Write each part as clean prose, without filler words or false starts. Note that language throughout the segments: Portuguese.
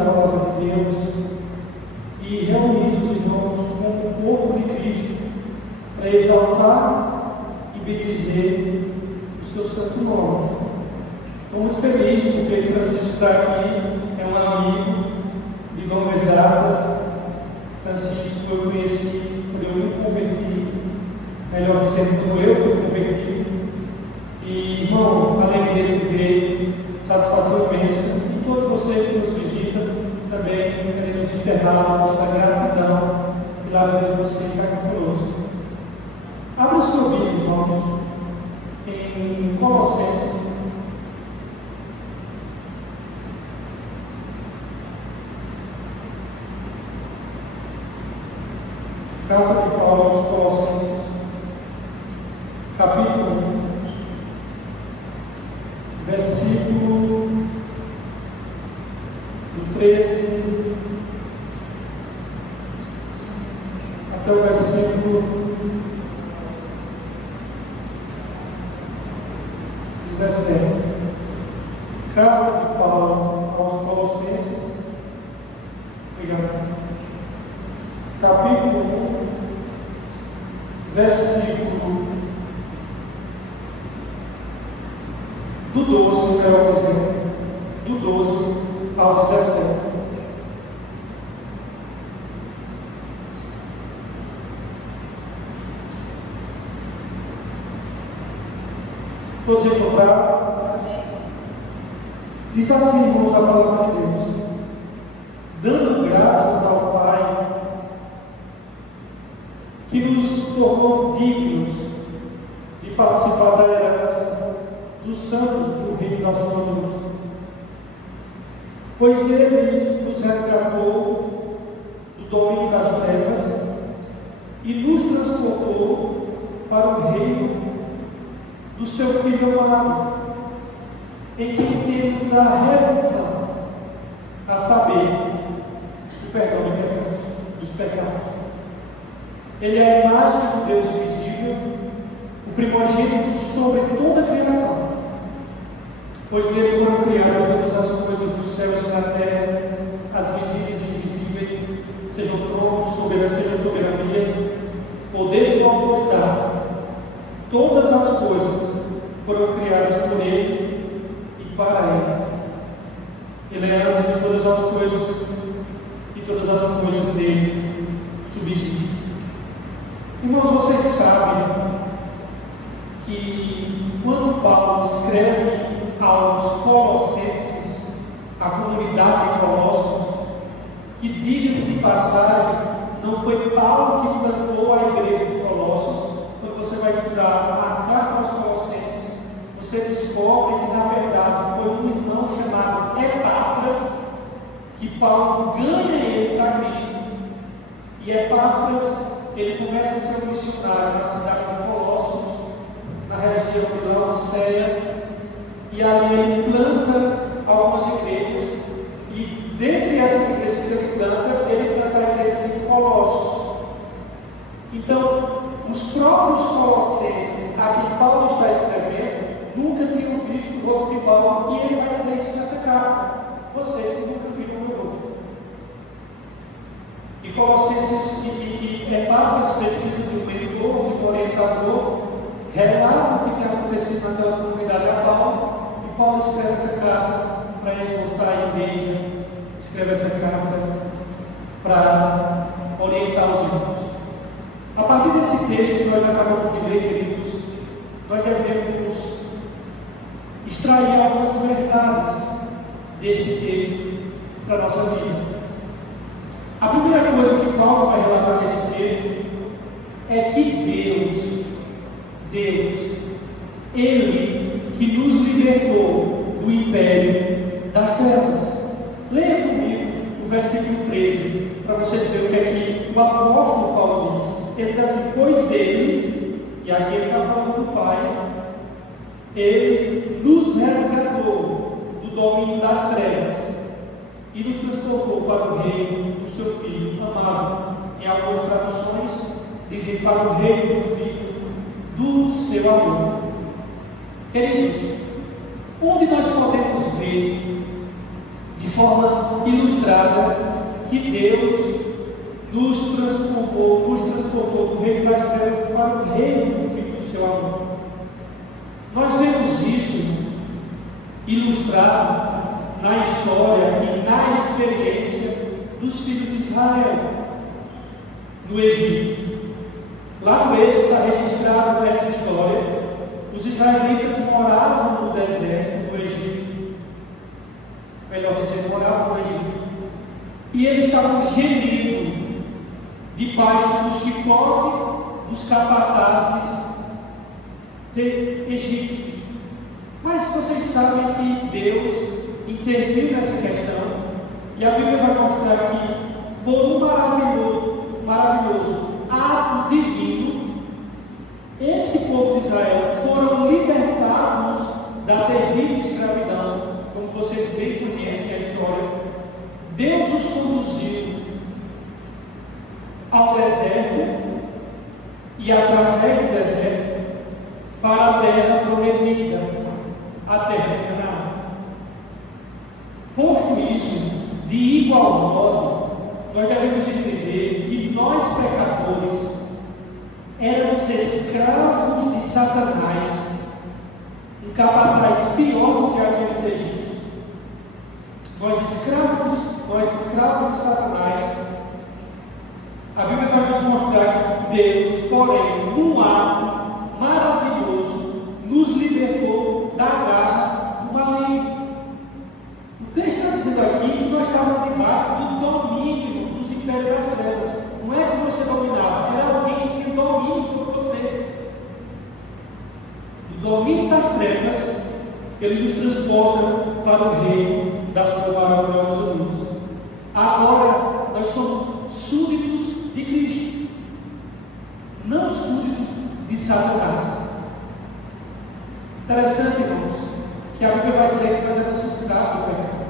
a palavra de Deus e reunidos, irmãos, como o corpo de Cristo, para exaltar e bendizer o seu santo nome. Estou muito feliz porque Francisco está aqui, é um amigo de longas datas. Francisco eu conheci quando eu me converti, melhor dizendo, quando eu fui convertido. E, irmão, alegria de ver, satisfação imensa. E todos vocês que nos visitam, também queremos externar a nossa gratidão pela vida de vocês aqui conosco. Abra o seu Bíblia, irmãos, em Colossenses. Carta de Paulo aos Colossenses, capítulo 1, versículo do 13 até o versículo 17. Carta de Paulo aos Colossenses, capítulo 1, versículo do 12, melhor dizendo, do 12 ao 17. Todos encontraram? Diz assim, irmãos, a palavra de Deus: dando graças ao Pai, que nos tornou dignos de participar da herança dos santos do reino da sua luz, pois Ele nos resgatou do domínio das trevas e nos transportou para o reino do seu Filho amado, em quem temos a redenção, a saber, o perdão dos pecados. Ele é a imagem do Deus invisível, o primogênito sobre toda a criação, pois dele foram criadas todas as coisas dos céus e da terra, as visíveis e invisíveis, sejam tronos, sejam soberanias, poderes ou autoridades. Todas as coisas foram criadas por ele e para ele. Ele é antes de todas as coisas e todas as coisas dele subsistem. Irmãos, vocês sabem que quando Paulo escreve aos Colossenses, a comunidade de Colossos, que, diga-se de passagem, não foi Paulo que plantou a igreja de Colossos. Quando você vai estudar a carta aos Colossenses, você descobre que, na verdade, foi um irmão chamado Epáfras que Paulo ganha ele para Cristo. E Epáfras, ele começa a ser um missionário na cidade de Colossos, na região de Laodiceia, e ali ele planta algumas igrejas, e dentre essas igrejas que ele planta a igreja de Colossos. Então, os próprios colossenses a quem Paulo está escrevendo nunca tinham visto o rosto de Paulo, e ele vai dizer isso nessa carta: vocês que nunca viram o meu rosto. E Colossenses e Epáfras precisam de um mentor, de um orientador, relata o que tem acontecido naquela comunidade a Paulo, e Paulo escreve essa carta para exortar a igreja, escreve essa carta para orientar os irmãos. A partir desse texto que nós acabamos de ler, queridos, nós devemos extrair algumas verdades desse texto para a nossa vida. A primeira coisa que Paulo vai relatar nesse texto é que Deus, Ele que nos libertou do império das trevas. Leia comigo o versículo 13, para você ver o que é que o apóstolo Paulo diz. Ele diz assim: pois Ele, e aqui ele está falando do Pai, Ele nos resgatou do domínio das trevas e nos transportou para o reino do seu Filho amado. Em algumas traduções dizem para o reino do Filho do seu amor. Queridos, onde nós podemos ver de forma forma ilustrada que Deus nos transportou do reino das trevas para o reino do Filho do seu amor. Nós vemos isso ilustrado na história e na experiência dos filhos de Israel no Egito. Lá no Êxodo está registrado essa história. Os israelitas moravam no deserto do Egito. Melhor dizer, moravam no Egito. E eles estavam gemendo debaixo do chicote dos capatazes egípcios. Mas vocês sabem que Deus interviu nessa questão, e a Bíblia vai mostrar que, por um maravilhoso ato divino, esse povo de Israel foram libertados da terrível escravidão. Como vocês bem conhecem a história, Deus os conduziu ao deserto e, através do deserto, para a terra prometida, a terra de Canaã. Posto isso, de igual modo, nós devemos entender que nós, pecadores, éramos escravos de Satanás, um capataz pior do que aqueles egípcios. Nós escravos de Satanás. A Bíblia vai nos mostrar que Deus, porém, num ato maravilhoso, nos libertou da garra do maligno. O texto está dizendo aqui que nós estávamos debaixo do domínio dos impérios das trevas. Não é que você dominava, era alguém que tinha domínio sobre você. Do domínio das trevas, ele nos transporta para o reino da sua maravilhosa luz. Agora, nós somos súditos de Cristo, não súditos de Satanás. Interessante, irmãos, que a Bíblia vai dizer que nós éramos escravos do pecado.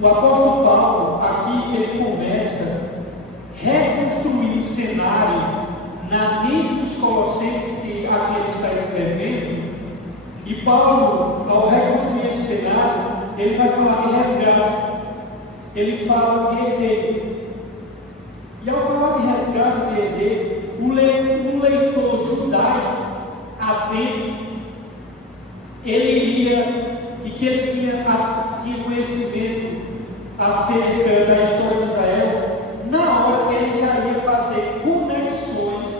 O apóstolo Paulo, aqui, ele começa a reconstruir o cenário na mente dos colossenses que aqui ele está escrevendo. E Paulo, ao reconstruir esse cenário, ele vai falar de resgate, ele fala de herdeiro. E ao falar de resgate de herdeiro, um leitor judaico atento, ele iria, e que ele tinha conhecimento acerca da história de Israel, na hora ele já ia fazer conexões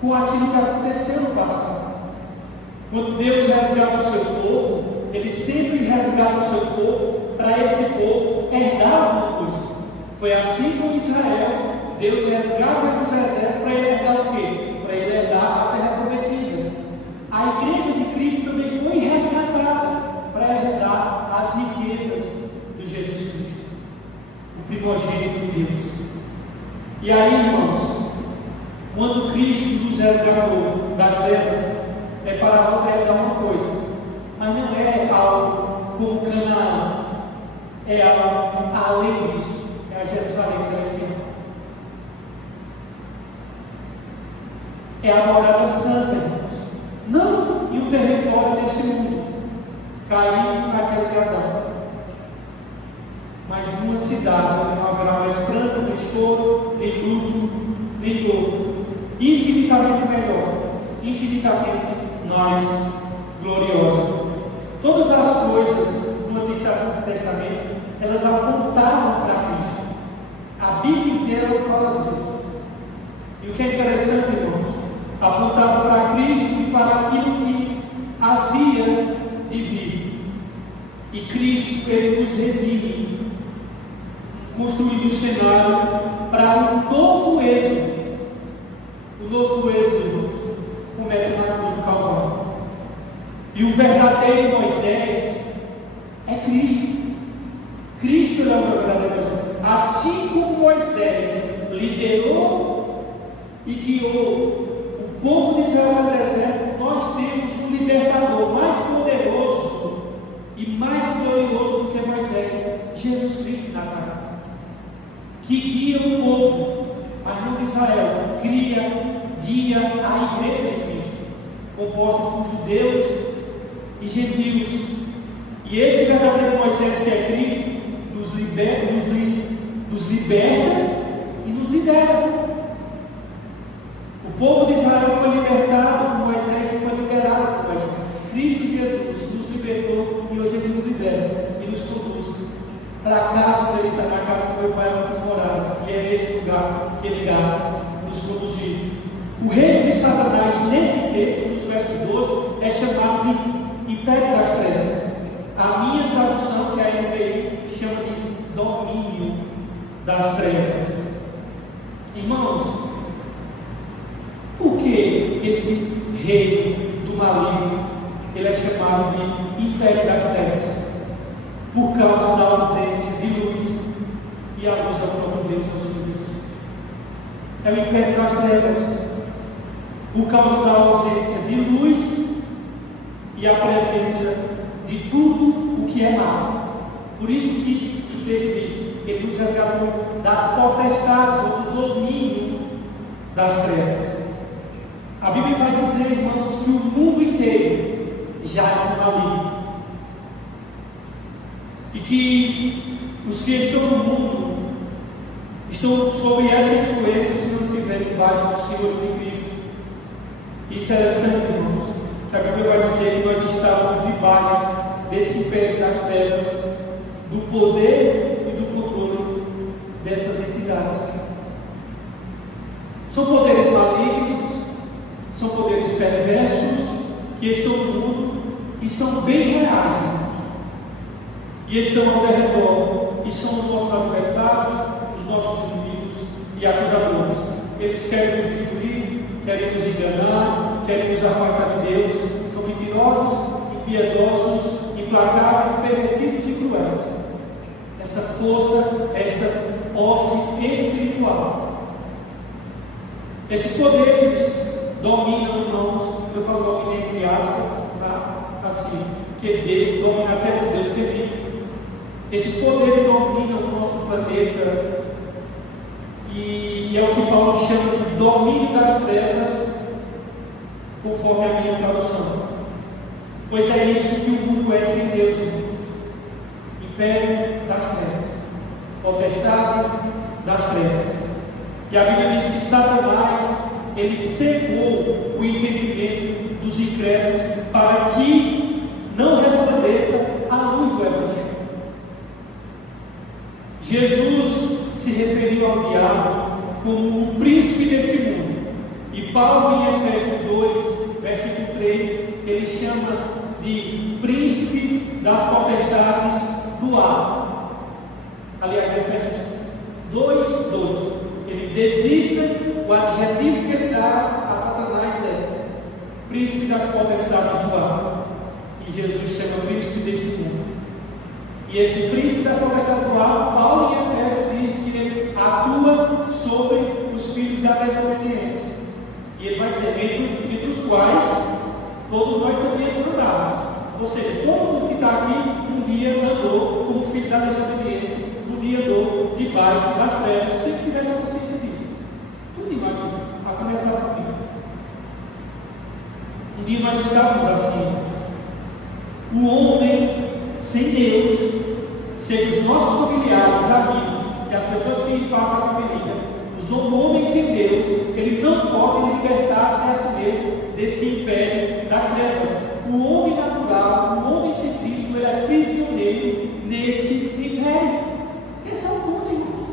com aquilo que aconteceu no passado. Quando Deus resgata o seu povo, Ele sempre resgata o seu povo para esse povo herdar alguma coisa. Foi assim com Israel. Deus resgata os exércitos para ele herdar o quê? Para ele herdar a terra prometida. A igreja de Cristo também foi resgatada para herdar as riquezas de Jesus Cristo, o primogênito de Deus. E aí, irmãos, quando Cristo nos resgatou das trevas, é para herdar uma coisa, mas não é algo como Canaã, é algo além disso, é a Jerusalém celestial. É a morada santa, irmãos. Não em um território desse mundo, caído naquele de Adão, mas numa cidade onde não haverá mais pranto, nem choro, nem luto, nem dor. Infinitamente melhor, infinitamente mais gloriosa. Todas as coisas do Antigo Testamento, elas apontavam para Cristo. A Bíblia inteira fala disso. E o que é interessante, irmãos, apontava para Cristo e para aquilo que havia de vir. E Cristo, Ele nos redime, construindo o cenário para um novo êxodo. O novo êxodo, irmãos, começa na cruz do Calvário. E o verdadeiro Moisés é Cristo. Cristo é o verdadeiro Moisés. Assim como Moisés liderou e guiou o povo de Israel no deserto, nós temos um libertador mais poderoso e mais glorioso do que Moisés, Jesus Cristo de Nazaré, que guia o povo, mas não de Israel, guia a igreja de Cristo, composta por judeus e gentios. E esse verdadeiro Moisés que é Cristo nos liberta e nos libera. O povo de Israel foi libertado por Moisés e foi liberado por Moisés. Cristo Jesus nos libertou e hoje Ele nos libera e nos conduz para a casa onde Ele está, na casa do meu Pai, muitas moradas. E é esse lugar que Ele dá nos conduzir. O reino de Satanás, nesse texto, nos versos 12, é chamado de Império das Trevas. A minha tradução, que é a NVI, chama de domínio das trevas. Irmãos, por que esse reino do maligno ele é chamado de Império das Trevas? Por causa da ausência de luz, e a luz é o próprio Deus, ao Senhor Jesus. É o Império das Trevas. Por causa da ausência de luz e a presença de tudo o que é mal. Por isso que o texto diz, Ele nos resgatou das potestades ou do domínio das trevas. A Bíblia vai dizer, irmãos, que o mundo inteiro jaz no maligno. E que os que estão no mundo estão sob essa influência se não estiverem debaixo do Senhor de Cristo. Interessante, irmãos, que a Bíblia vai dizer que nós estávamos debaixo desse império das trevas, do poder e do controle dessas entidades. São poderes malignos, são poderes perversos que estão no mundo e são bem reais, irmãos. E estão ao redor e são os nossos adversários, os nossos inimigos e acusadores. Eles querem nos destruir, querem nos enganar, querem nos afastar de Deus, são mentirosos, impiedosos, implacáveis, pervertidos e cruéis. Essa força, esta hoste espiritual. Esses poderes dominam, irmãos, eu falo domina entre aspas, tá? Assim, que Deus domina até por Deus permite. Esses poderes dominam o nosso planeta. E é o que Paulo chama de domínio das trevas, conforme a minha tradução. Pois é isso que o mundo é sem Deus, irmãos. Império das trevas, potestades das trevas. E a Bíblia diz que Satanás, ele cegou o entendimento dos incrédulos para que não resplandeça a luz do Evangelho. Jesus se referiu ao diabo como o príncipe deste mundo. E Paulo, em Efésios 2, versículo 3, ele chama de príncipe das potestades do ar. Aliás, Efésios 2, 2. Ele designa o adjetivo que ele dá a Satanás é príncipe das potestades do ar. E Jesus chama príncipe deste mundo. E esse príncipe das potestades do ar, Paulo em Efésios diz que ele atua sobre os filhos da desobediência. E ele vai dizer, entre os quais todos nós também andamos. Ou seja, todo mundo que está aqui um dia andou como filho da desobediência, um dia andou debaixo das trevas, se tivesse consciência disso. Tudo aqui, a começar comigo. Um dia nós estávamos assim. O homem sem Deus, seja os nossos familiares, amigos e as pessoas que passam essa vida, o homem sem Deus, ele não pode libertar-se a si mesmo desse império das trevas. O homem natural, o homem sem Cristo, ele é prisioneiro nesse império. Esse é o ponto, irmão.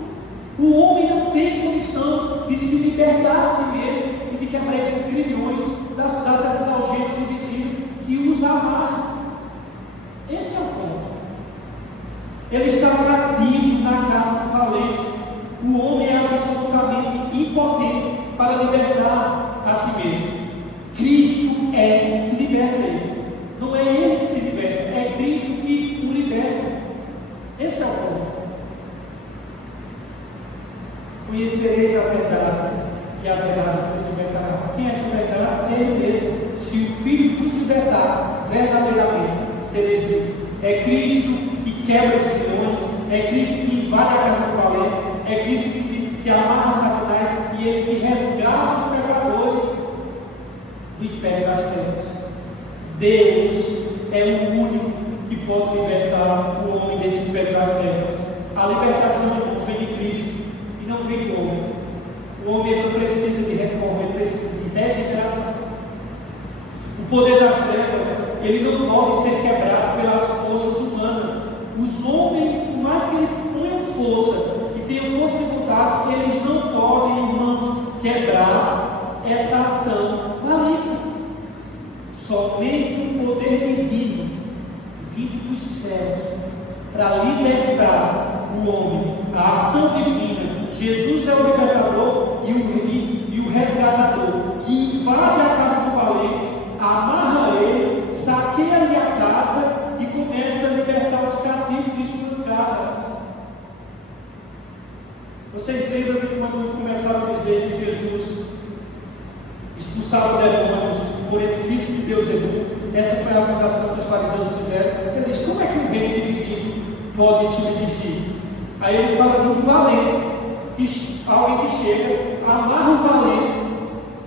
O homem não tem condição de se libertar a si mesmo e de quebrar esses grilhões dessas algemas invisíveis que os amarram. Esse é o ponto. Ele está cativo na casa do valente. O homem é absolutamente impotente para libertar a si mesmo. Cristo é que liberta ele. Não é ele que se liberta, é Cristo que o liberta. Esse é o ponto. Conhecereis a verdade, e a verdade vos libertará. Quem é essa verdade? É ele mesmo. Se o Filho vos libertar, verdadeiramente sereis livres. É Cristo que quebra os grilhões, é Cristo que invade a casa do valente, é Cristo que amarra Satanás e ele que resgata os pecadores do império das trevas. Deus é o único que que pode libertar o homem desse império das trevas. A libertação, irmãos, vem de Cristo e não vem do homem. O homem não precisa de reforma, ele precisa de regeneração. O poder das trevas, ele não pode ser quebrado pelas forças humanas. Os homens, por mais que eles tenham força e tenham força de vontade, eles não podem, irmãos, quebrar essa ação maligna. Somente o poder divino, vindo dos céus, para libertar o homem, a ação divina. Jesus é o libertador e o resgatador, que invade a casa do valente, amarra ele, saqueia-lhe a casa e começa a libertar os cativos de suas garras. Vocês lembram que quando começaram a dizer que Jesus expulsava demônios por Espírito de Deus errou? Essa foi a acusação que os fariseus fizeram. Ele disse: como é que um reino dividido pode subsistir? Aí ele fala de um valente, alguém que chega, amarra o valente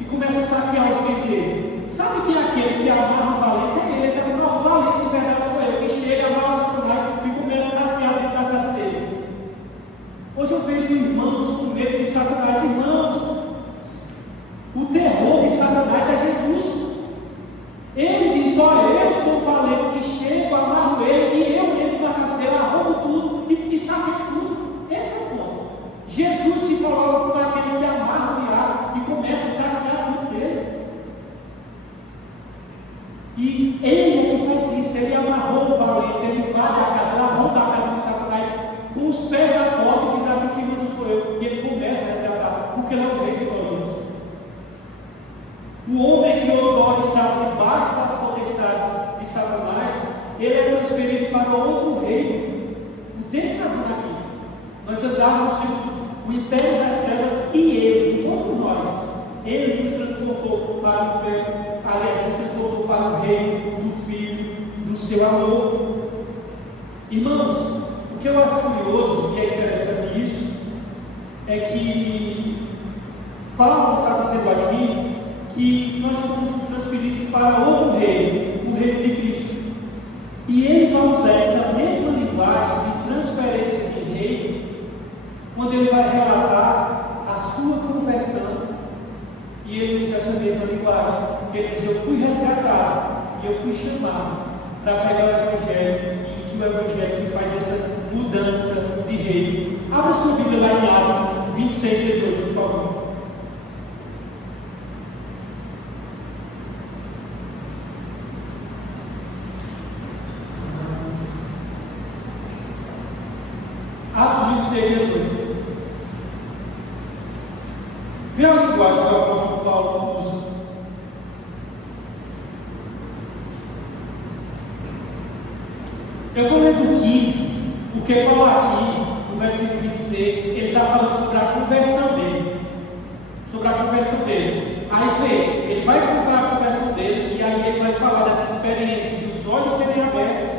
e começa a saquear os bens dele. Sabe quem é aquele que amarra o valente? É ele. Ele está dizendo: não, o valente de verdade sou eu, que chega, amarra os Satanás e começa a saquear dentro da casa dele. Hoje eu vejo irmãos com medo de Satanás. Irmãos, o terror de Satanás é Jesus. Ele diz: olha, eu sou o valente que chego, amarro ele e eu entro na casa dele, arrumo tudo e saqueio tudo. Esse é o ponto. Jesus se coloca como aquele que amarra o diabo e começa a saquear tudo dele. E ele é que faz isso. Ele amarrou o valente, ele invade a casa, ele arromba a casa de Satanás com os pés da porta e diz: aqui quem manda sou eu. E ele começa a resgatar, porque ele é o rei vitorioso. O homem que outrora estava debaixo das potestades de Satanás, ele é transferido para outro reino. O texto está dizendo aqui: nós andávamos segundo o império das trevas e ele, não fomos nós. Ele nos transportou para o reino do Filho, do seu amor. Irmãos, o que eu acho curioso e é interessante isso, é que Paulo está dizendo aqui que nós fomos transferidos para outro reino, o reino de Cristo. E ele vai usar essa mesma linguagem de transferência de reino quando ele vai relatar a sua conversão. E ele usa essa mesma linguagem, que ele diz: eu fui resgatado e eu fui chamado para pregar o Evangelho, e que o Evangelho que faz essa mudança de reino. Abra sua Bíblia lá em Atos 26, 18, por favor. Atos 26, 18. Vê a linguagem que o apóstolo Paulo usa. Eu vou ler do 15, porque Paulo aqui, no versículo 26, ele está falando sobre a conversão dele. Sobre a conversão dele. Aí vê, ele vai contar a conversão dele, e aí ele vai falar dessa experiência de os olhos serem abertos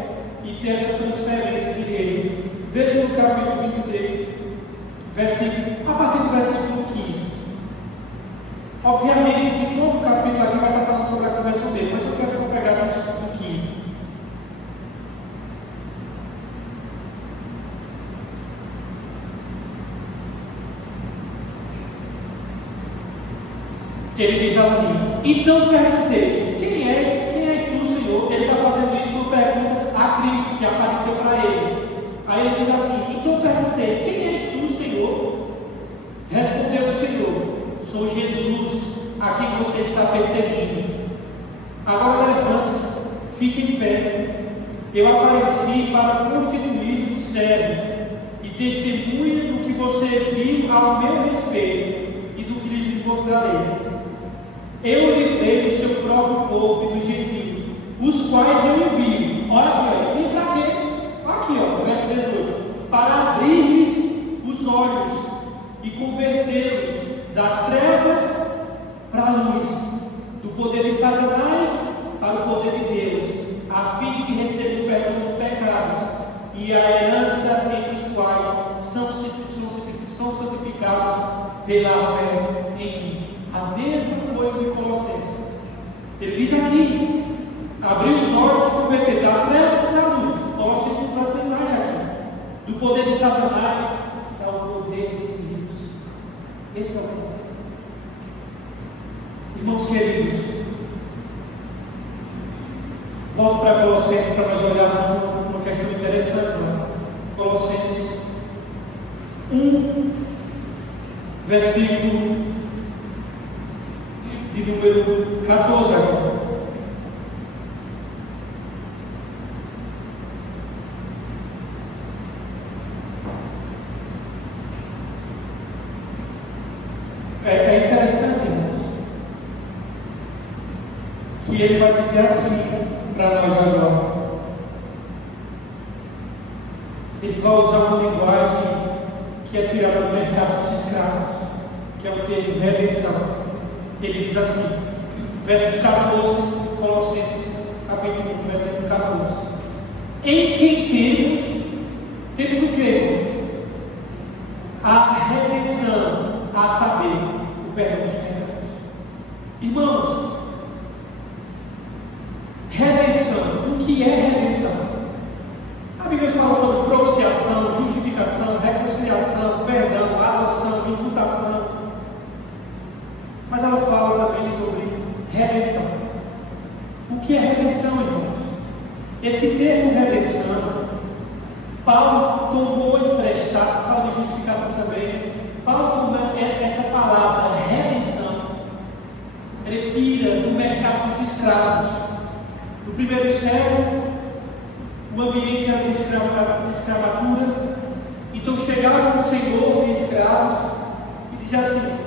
e ter essa transferência de reino. Veja no capítulo 26, a partir do versículo 15. Obviamente que todo o capítulo aqui vai estar falando sobre a conversão dele, mas eu quero só pegar no versículo 15. Ele diz assim: então perguntei, quem és tu, Senhor? Ele está fazendo isso uma pergunta a Cristo, que apareceu para ele. Aí ele diz assim: então perguntei, quem és tu, Senhor? Respondeu o Senhor: sou Jesus, a quem você está perseguindo. Agora levante-se, fique em pé. Eu apareci para constituir servo e testemunha do que você viu ao meu respeito e do que lhe mostrarei. Eu livrei o seu próprio povo e dos gentios, os quais eu envio. Olha aqui, ele vem para quê? Aqui, ó, verso 18: para abrir-lhes os olhos e convertê-los das trevas para a luz, do poder de Satanás para o poder de Deus, a fim de que recebam o perdão dos pecados e a herança entre os quais são santificados pela fé em mim. A mesma coisa de Colossenses. Ele diz aqui: abrir os olhos, converter das trevas para a luz, do poder de Satanás para o poder de Deus. Esse é o ponto. Irmãos queridos, volto para Colossenses para nós olharmos uma questão interessante lá. Colossenses 1, versículo de número 14 agora. É interessante, irmãos, que ele vai dizer assim para nós agora. Ele vai usar uma linguagem que é tirada do mercado dos escravos, que é o termo redenção. Ele diz assim, versos 14, Colossenses, capítulo 1, versículo 14. Em quem temos o quê? A redenção, a saber, o perdão dos pecados. Irmãos, redenção, o que é redenção? A Bíblia fala sobre propiciação, justificação, reconciliação, perdão, adoção, imputação. Mas ela fala também sobre redenção. O que é redenção, irmãos? Esse termo redenção, Paulo tomou emprestado, fala de justificação também. Paulo tomou essa palavra redenção, ele tira do mercado dos escravos. No primeiro século, o ambiente era de escravatura. Então chegava um senhor de escravos e dizia assim: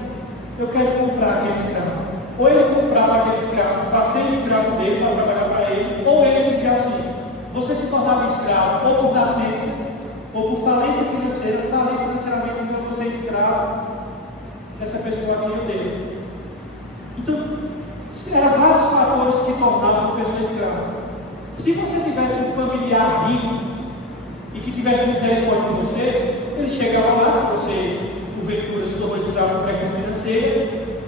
eu quero comprar aquele escravo. Ou ele comprava aquele escravo para ser escravo dele, para trabalhar para ele, ou ele dizia assim: você se tornava escravo ou por nascença, ou por falência financeira, falei financeiramente, então você é escravo dessa pessoa que eu devo. Então, eram vários fatores que tornavam a pessoa escrava. Se você tivesse um familiar rico e que tivesse misericórdia de você, ele chegava lá, se você porventura se tornou escravo por questão financeira,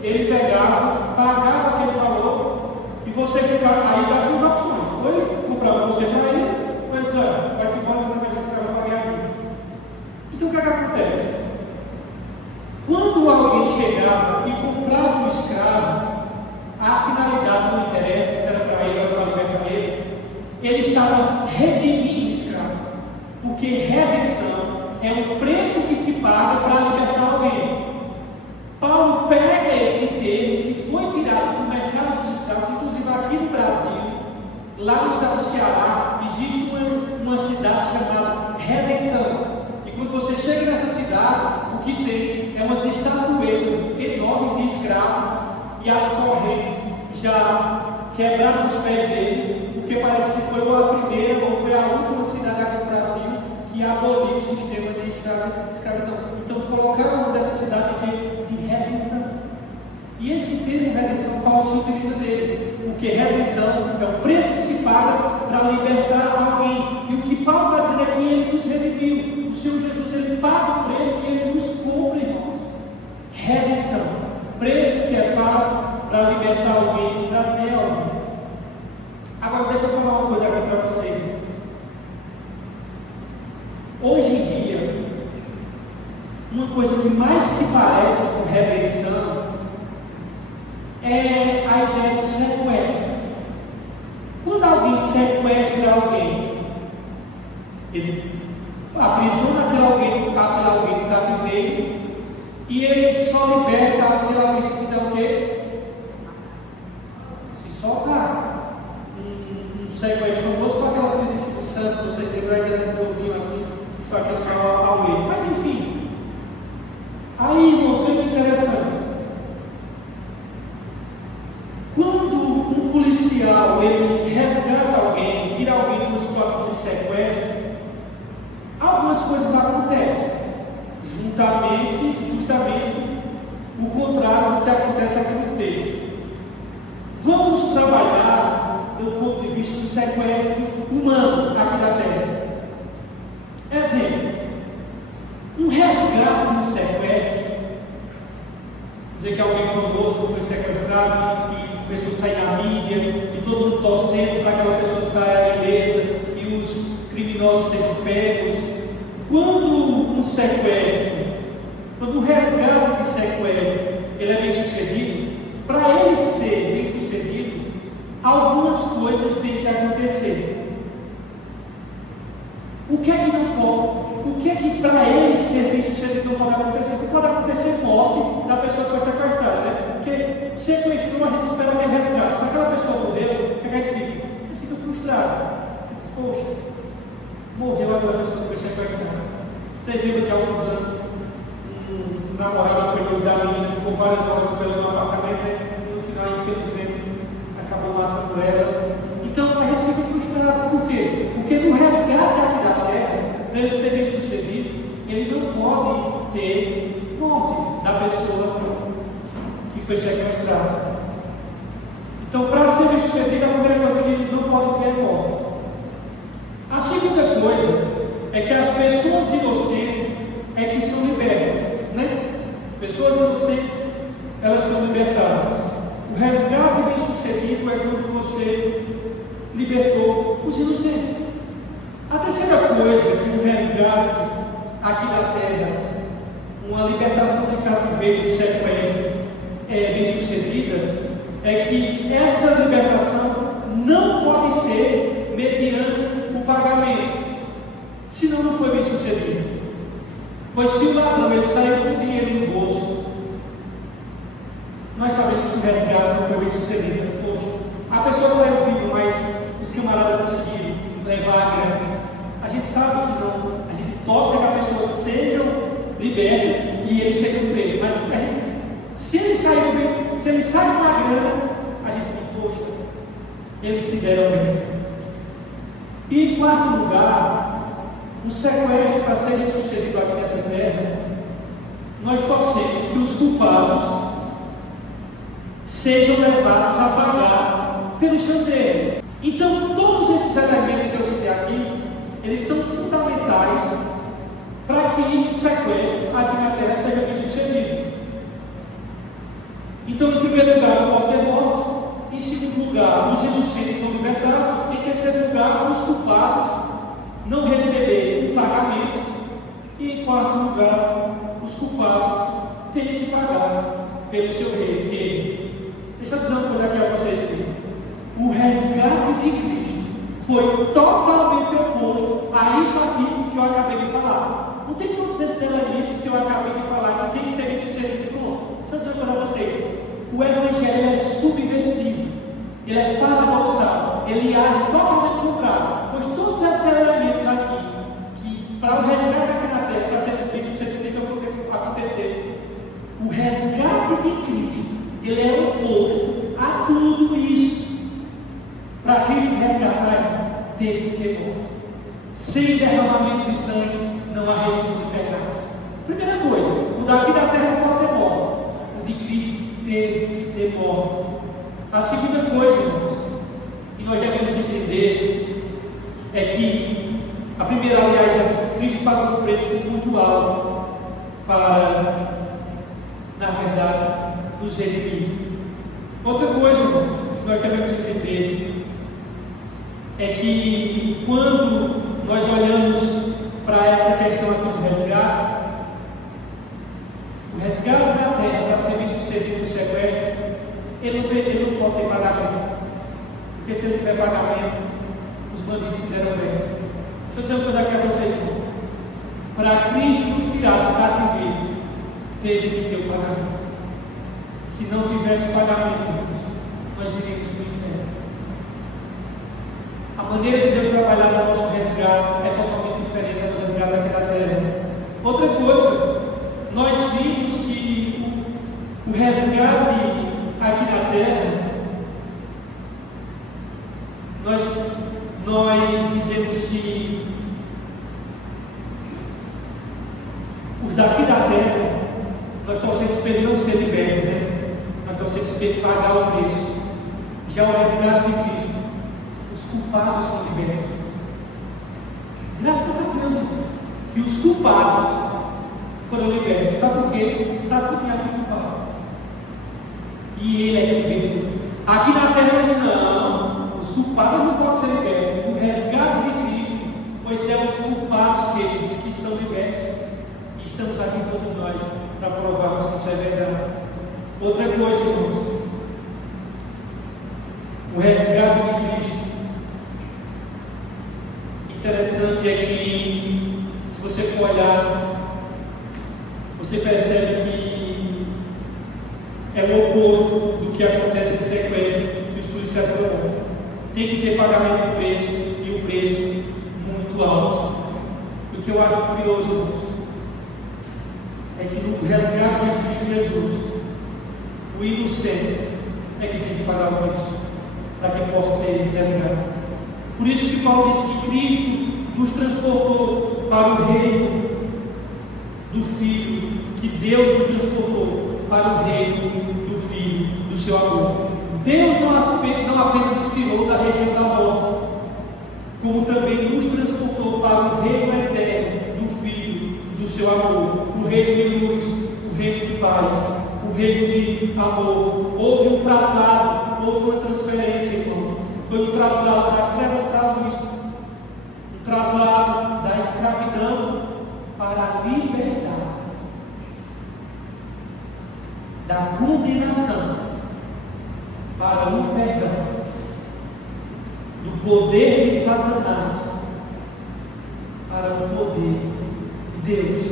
ele pegava, pagava aquele valor e você ficava. Aí dá duas opções: ou ele comprava você para ele, ou ele dizia: olha, vai que embora, tu não vai ser escravo para ganhar vida. Então o que acontece? Quando alguém chegava e comprava um escravo, a finalidade não interessa se era para ele ou para libertar ele estava redimindo o escravo, porque redenção é um preço que se paga para libertar alguém. Paulo pega esse termo que foi tirado do mercado dos escravos, inclusive aqui no Brasil, lá no estado do Ceará, existe uma cidade chamada Redenção. E quando você chega nessa cidade, o que tem é umas estatuetas enormes de escravos e as correntes já quebraram os pés dele, porque parece que foi a primeira ou foi a última cidade aqui no Brasil que aboliu o sistema de escravidão. Então colocaram o nome dessa cidade aqui de redenção. E esse termo redenção, Paulo se utiliza dele, porque redenção é o preço que se paga para libertar alguém. E o que Paulo está dizendo é que ele nos redimiu. O Senhor Jesus, ele paga o preço e ele nos compra, irmãos. Redenção, preço que é pago para libertar alguém, para ter alguém. Agora deixa eu falar uma coisa aqui para vocês. Hoje em dia, uma coisa que mais se parece com redenção é a ideia do sequestro. Quando alguém sequestra alguém, ele aprisiona aquele alguém no cativeiro e ele só liberta aquele alguém se fizer o quê? Se soltar. Um sequestro famoso foi aquela filha de Silvio Santos, vocês lembram ainda do novinho assim, que foi aquele ao meio. Mas enfim, aí, irmãos, olha que interessante. Quando um policial ele resgata alguém, tira alguém de uma situação de sequestro, algumas coisas acontecem. Justamente o contrário do que acontece aqui no texto. Vamos trabalhar do ponto de vista dos sequestros humanos aqui da Terra. Exemplo: um resgate de um sequestro, dizer que alguém famoso foi sequestrado e começou a sair na mídia e todo mundo torcendo para aquela pessoa saia ilesa e os criminosos sejam pegos. Quando sequestro, quando o resgate de sequestro ele é bem sucedido, para ele ser bem sucedido, algumas coisas têm que acontecer. O que é que não pode? O que é que para ele ser bem sucedido não pode acontecer? Porque pode acontecer morte da pessoa que foi sequestrada, né? Porque sequestrou, a gente espera que ele resgate. Se aquela pessoa morreu, o que a gente fica? A gente fica frustrado. Poxa, morreu aquela pessoa que foi sequestrada. Vocês lembram que há alguns anos um namorado foi noivo da menina, ficou várias horas esperando no apartamento, né? No final, infelizmente, acabou matando ela. Então a gente fica frustrado. Por quê? Porque no resgate aqui da terra, para ele ser bem sucedido, ele não pode ter morte da pessoa que foi sequestrada. Então, para ser bem sucedido, a primeira coisa que ele não pode ter é morte. A segunda coisa é que as pessoas inocentes é que são libertas, né? Pessoas inocentes, elas são libertadas. O resgate bem sucedido é quando você libertou os inocentes. A terceira coisa que o resgate aqui na terra, uma libertação de cativeiro, de sequestro, é bem sucedida, é que essa libertação não pode ser mediante o pagamento, senão não foi bem sucedido. Pois se o ladrão ele saiu com dinheiro no bolso, nós sabemos que o resgate não foi bem sucedido. Poxa, a pessoa saiu viva, mas os camaradas conseguiram levar a grana. A gente sabe que não, a gente torce que a pessoa seja liberta e ele seja preso, mas se ele saiu bem, se ele sai com a grana, a gente diz, poxa, eles se deram bem. E em quarto lugar, o sequestro para ser sucedido aqui nessa terra, nós torcemos que os culpados sejam levados a pagar pelos seus erros. Então, todos esses elementos que eu citei aqui, eles são fundamentais para que o sequestro aqui na terra seja bem sucedido. Então, em primeiro lugar, não pode ter morte. Em segundo lugar, os inocentes são libertados. Em terceiro lugar, os culpados não receberem o pagamento. E em quarto lugar, os culpados têm que pagar pelo seu erro. Deixa eu dizer uma coisa aqui a vocês aqui. O resgate de Cristo foi totalmente oposto a isso aqui que eu acabei de falar. Não tem todos esses elementos que eu acabei de falar que tem que ser bem sucedido no outro. Deixa eu dizer uma coisa a vocês. O Evangelho é subversivo, ele é paradoxal, ele age totalmente contrário. Pois todos esses elementos aqui, que para o resgate aqui na terra, para ser bem sucedido, tem que acontecer. O resgate de Cristo, ele é oposto a tudo isso. Para Cristo resgatar, teve que ter morte. Sem derramamento de sangue, não há remissão de pecado. Primeira coisa, o daqui da terra não pode ter morte. O de Cristo teve que ter morte. A segunda coisa que nós devemos entender é que, a primeira, aliás, é Cristo pagou um preço muito alto para, na verdade, nos redimir. Outra coisa que nós devemos entender é que quando nós olhamos para essa questão aqui do resgate, o resgate da terra para ser bem sucedido do sequestro, ele não pode ter pagamento, porque se ele tiver pagamento, os bandidos se deram bem. Deixa eu dizer uma coisa aqui a vocês. Para Cristo nos tirar do cativeiro, teve que ter o pagamento. Se não tivesse pagamento, nós iríamos para o inferno. A maneira de Deus trabalhar no nosso resgate é totalmente diferente do resgate aqui na terra. Outra coisa, nós vimos que o resgate aqui na terra, nós dizemos que os daqui da terra, nós torcemos para ele não ser liberto, né? Nós torcemos para ele pagar o preço. Já o resgate de Cristo, os culpados são libertos. Graças a Deus, que os culpados foram libertos. Sabe por quê? Está tudo aqui culpado. E ele é que libertou. Aqui na terra, não. Os culpados não podem ser libertos. O resgate de Cristo, pois é os culpados, queridos, que são libertos. percebe que é o oposto do que acontece em sequência dos policiais falam. Tem que ter pagamento de preço, e o preço muito alto. O que eu acho curioso, irmãos, é que no resgate de Cristo Jesus, o inocente é que tem que pagar o preço para que possa ter resgate. Por isso que Paulo diz que Cristo nos transportou para o reino do Filho, que Deus nos transportou para o reino do Filho, do seu amor. Deus não apenas nos tirou da região da morte, como também nos transportou para o reino eterno do Filho, do seu amor, o reino de luz, o reino de paz, o reino de amor. Houve um traslado, houve uma transferência, irmãos. Foi um traslado das trevas para a luz, um traslado da escravidão para a liberdade, da condenação para o perdão, do poder de Satanás para o poder de Deus.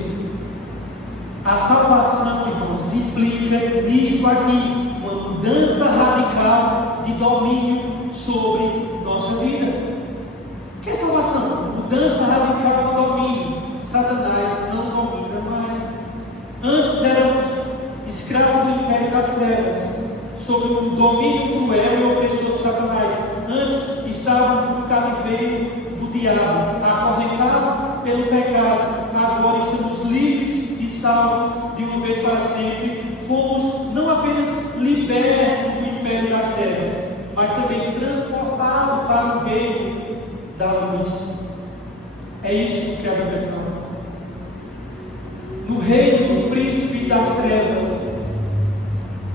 A salvação, irmãos, implica nisto aqui, uma mudança radical de domínio sobre nossa vida. O que é salvação? Mudança radical de domínio. Satanás não domina mais. Antes éramos escravos do império das trevas, sob o domínio cruel e opressor de Satanás. Antes estávamos no cativeiro do diabo, acorrentados pelo pecado. Agora estamos livres e salvos de uma vez para sempre. Fomos não apenas libertos do império das trevas, mas também transportados para o reino da luz. É isso que a Bíblia fala. No reino do príncipe das trevas,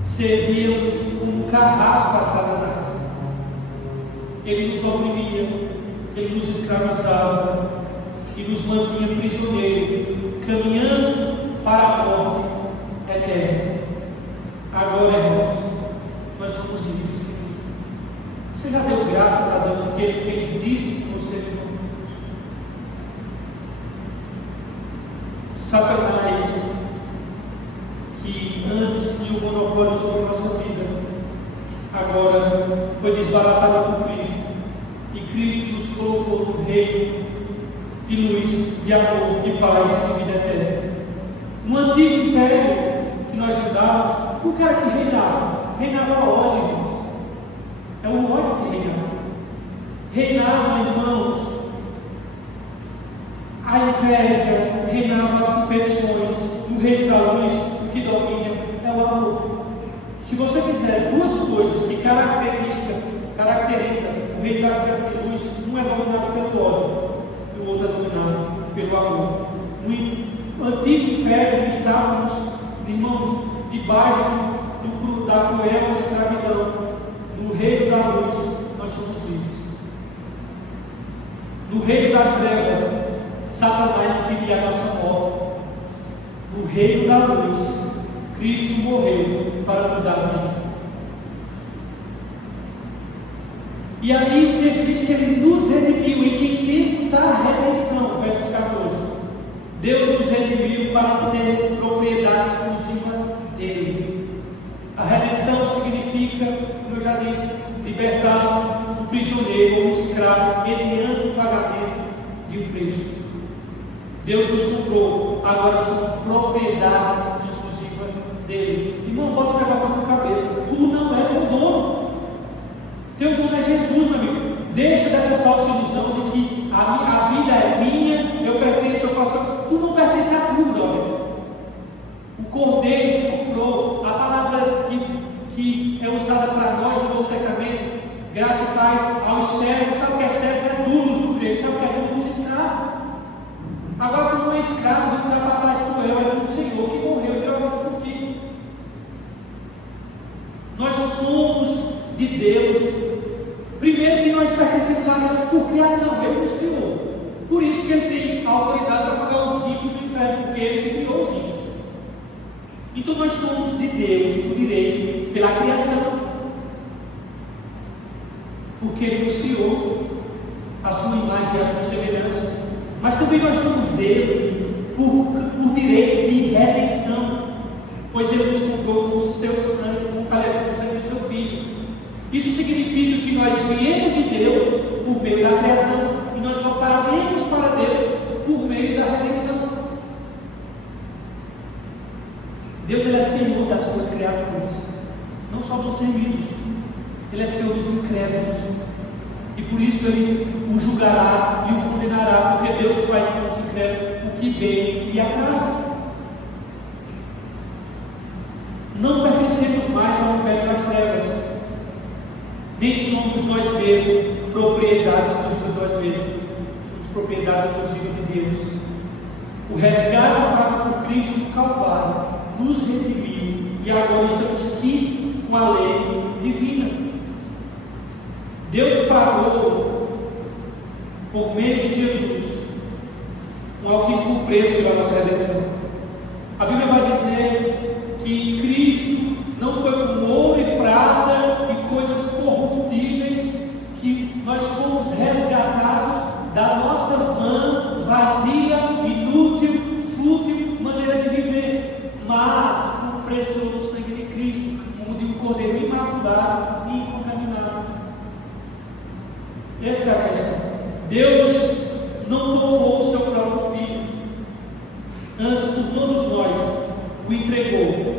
servíamos como carrasco para Satanás. Ele nos oprimia, ele nos escravizava e nos mantinha prisioneiros, caminhando para a morte eterna. Agora, irmãos, nós somos livres. Você já deu graças a Deus porque Ele fez isso com você, irmão? Satanás, que antes tinha o monopólio sobre a nossa vida, agora foi desbaratado por Cristo, e Cristo nos colocou no reino de luz, de amor, de paz e de vida eterna. No antigo império que nós andávamos, o cara que reinava? Reinava ódio, irmãos. É o ódio que reinava. Reinava, irmãos, a inveja, reinava as competições. No reino da luz, o que domina é o amor. Se você quiser duas coisas que caracterizam o reino das trevas de luz, um é dominado pelo ódio e o outro é dominado pelo amor. No antigo império estávamos, irmãos, debaixo da cruel escravidão. No reino da luz nós somos livres. No reino das trevas, Satanás queria a nossa morte. No reino da luz, Cristo morreu para nos dar vida. E aí o texto diz que Ele nos redimiu e que temos a redenção, versos 14. Deus nos redimiu para sermos propriedade exclusiva dEle. A redenção significa, como eu já disse, libertar o prisioneiro ou o escravo mediante o pagamento de um preço. Deus nos comprou, agora somos propriedade exclusiva dEle. Irmão, bota o negócio na tua cabeça. Tu não é teu dono. Teu dono é Jesus, meu amigo. Deixa dessa falsa ilusão de que a vida é minha, eu pertenço, eu faço. Tu não pertence a tu, brother. O Cordeiro que comprou, a palavra que é usada para nós no Novo Testamento, graça e paz aos servos. Sabe o que é servo? É duro no grego. Sabe o que é duro? Os escravos. Agora tu não é escravo, tu não está para trás cruel, é do Senhor que morreu e deu a vida por ti. Nós somos de Deus. Primeiro que nós pertencemos a Deus por criação, Ele nos criou. Por isso que Ele tem a autoridade para jogar os ímpios no inferno, porque Ele que criou os ímpios. Então nós somos de Deus por direito, pela criação. Porque Ele nos criou a sua imagem e a sua semelhança. Mas também nós somos dele por direito de redenção. pois Ele nos comprou com o seu sangue, com o sangue do seu Filho. Isso significa que nós viemos de Deus por meio da criação e nós voltaremos para Deus por meio da redenção. Deus ele é Senhor das suas criaturas, não só dos remidos, Ele é Senhor dos incrédulos, e por isso Ele o julgará e o condenará, porque Deus faz com os incrédulos o que bem lhe apraz. Não pertencemos mais ao império das trevas, nem somos nós mesmos propriedade exclusiva de nós mesmos, somos propriedade exclusiva de Deus. O resgate pago por Cristo no Calvário nos redimiu e agora estamos quites com a lei divina. Deus pagou por meio de Jesus um altíssimo preço pela nossa redenção. A Bíblia vai dizer que Cristo não foi com ouro e prata e coisas corruptíveis que nós fomos resgatados da nossa vã, vazia, inútil, fútil maneira de viver, mas com o precioso sangue de Cristo, como de um cordeiro imaculado e incontaminado. Essa é a questão. Deus não poupou o seu próprio Filho, antes por todos nós o entregou,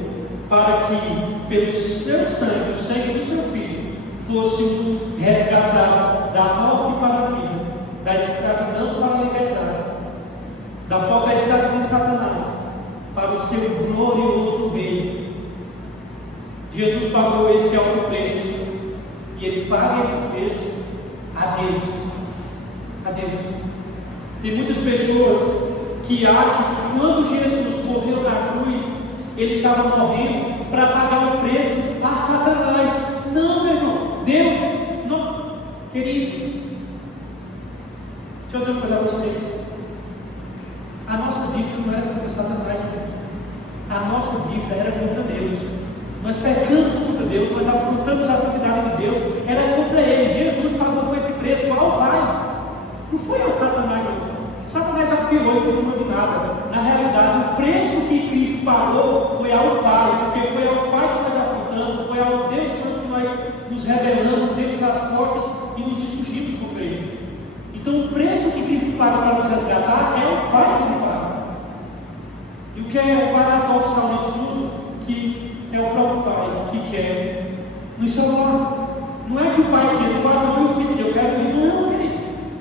para que pelo seu sangue, o sangue do seu Filho, fôssemos resgatados da morte para a vida, da escravidão para a liberdade, da potestade de Satanás para o seu glorioso reino. Jesus pagou esse alto preço e Ele paga esse preço a Deus. A Deus. Tem muitas pessoas que acham que quando Jesus morreu na cruz, Ele estava morrendo para pagar o preço a Satanás. Não, meu irmão. Deus, não, queridos, deixa eu dizer uma coisa a vocês. A nossa dívida não era contra Satanás, a nossa dívida era contra Deus. Nós pecamos contra Deus, nós afrontamos a santidade de Deus, era contra Ele. Jesus pagou esse preço ao Pai, não foi a Satanás, não. Satanás apelou e não de nada. Na realidade, o preço que Cristo pagou foi ao Pai, porque foi ao Pai que nós afrontamos, foi ao Deus Santo que nós nos rebelamos, demos as portas e nos insurgimos contra Ele. Então, o preço que Cristo paga para nos resgatar é o Pai que Ele paga. E o que é paradoxal nisso tudo? Que é o próprio Pai que quer nos salvar. Não é que o Pai diz, não vai morrer o filho, eu quero ir. Não, querido.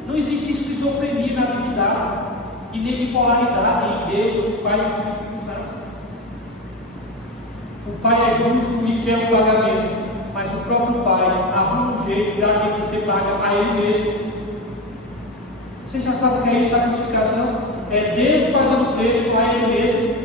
Não existe esquizofrenia na divindade e nem bipolaridade em Deus, o Pai e o Filho e o Espírito Santo. O Pai é justo e quer o pagamento, mas o próprio Pai arruma um jeito da que você paga a Ele mesmo. Você já sabe o que é isso, sacrificação? É Deus pagando o preço a Ele mesmo.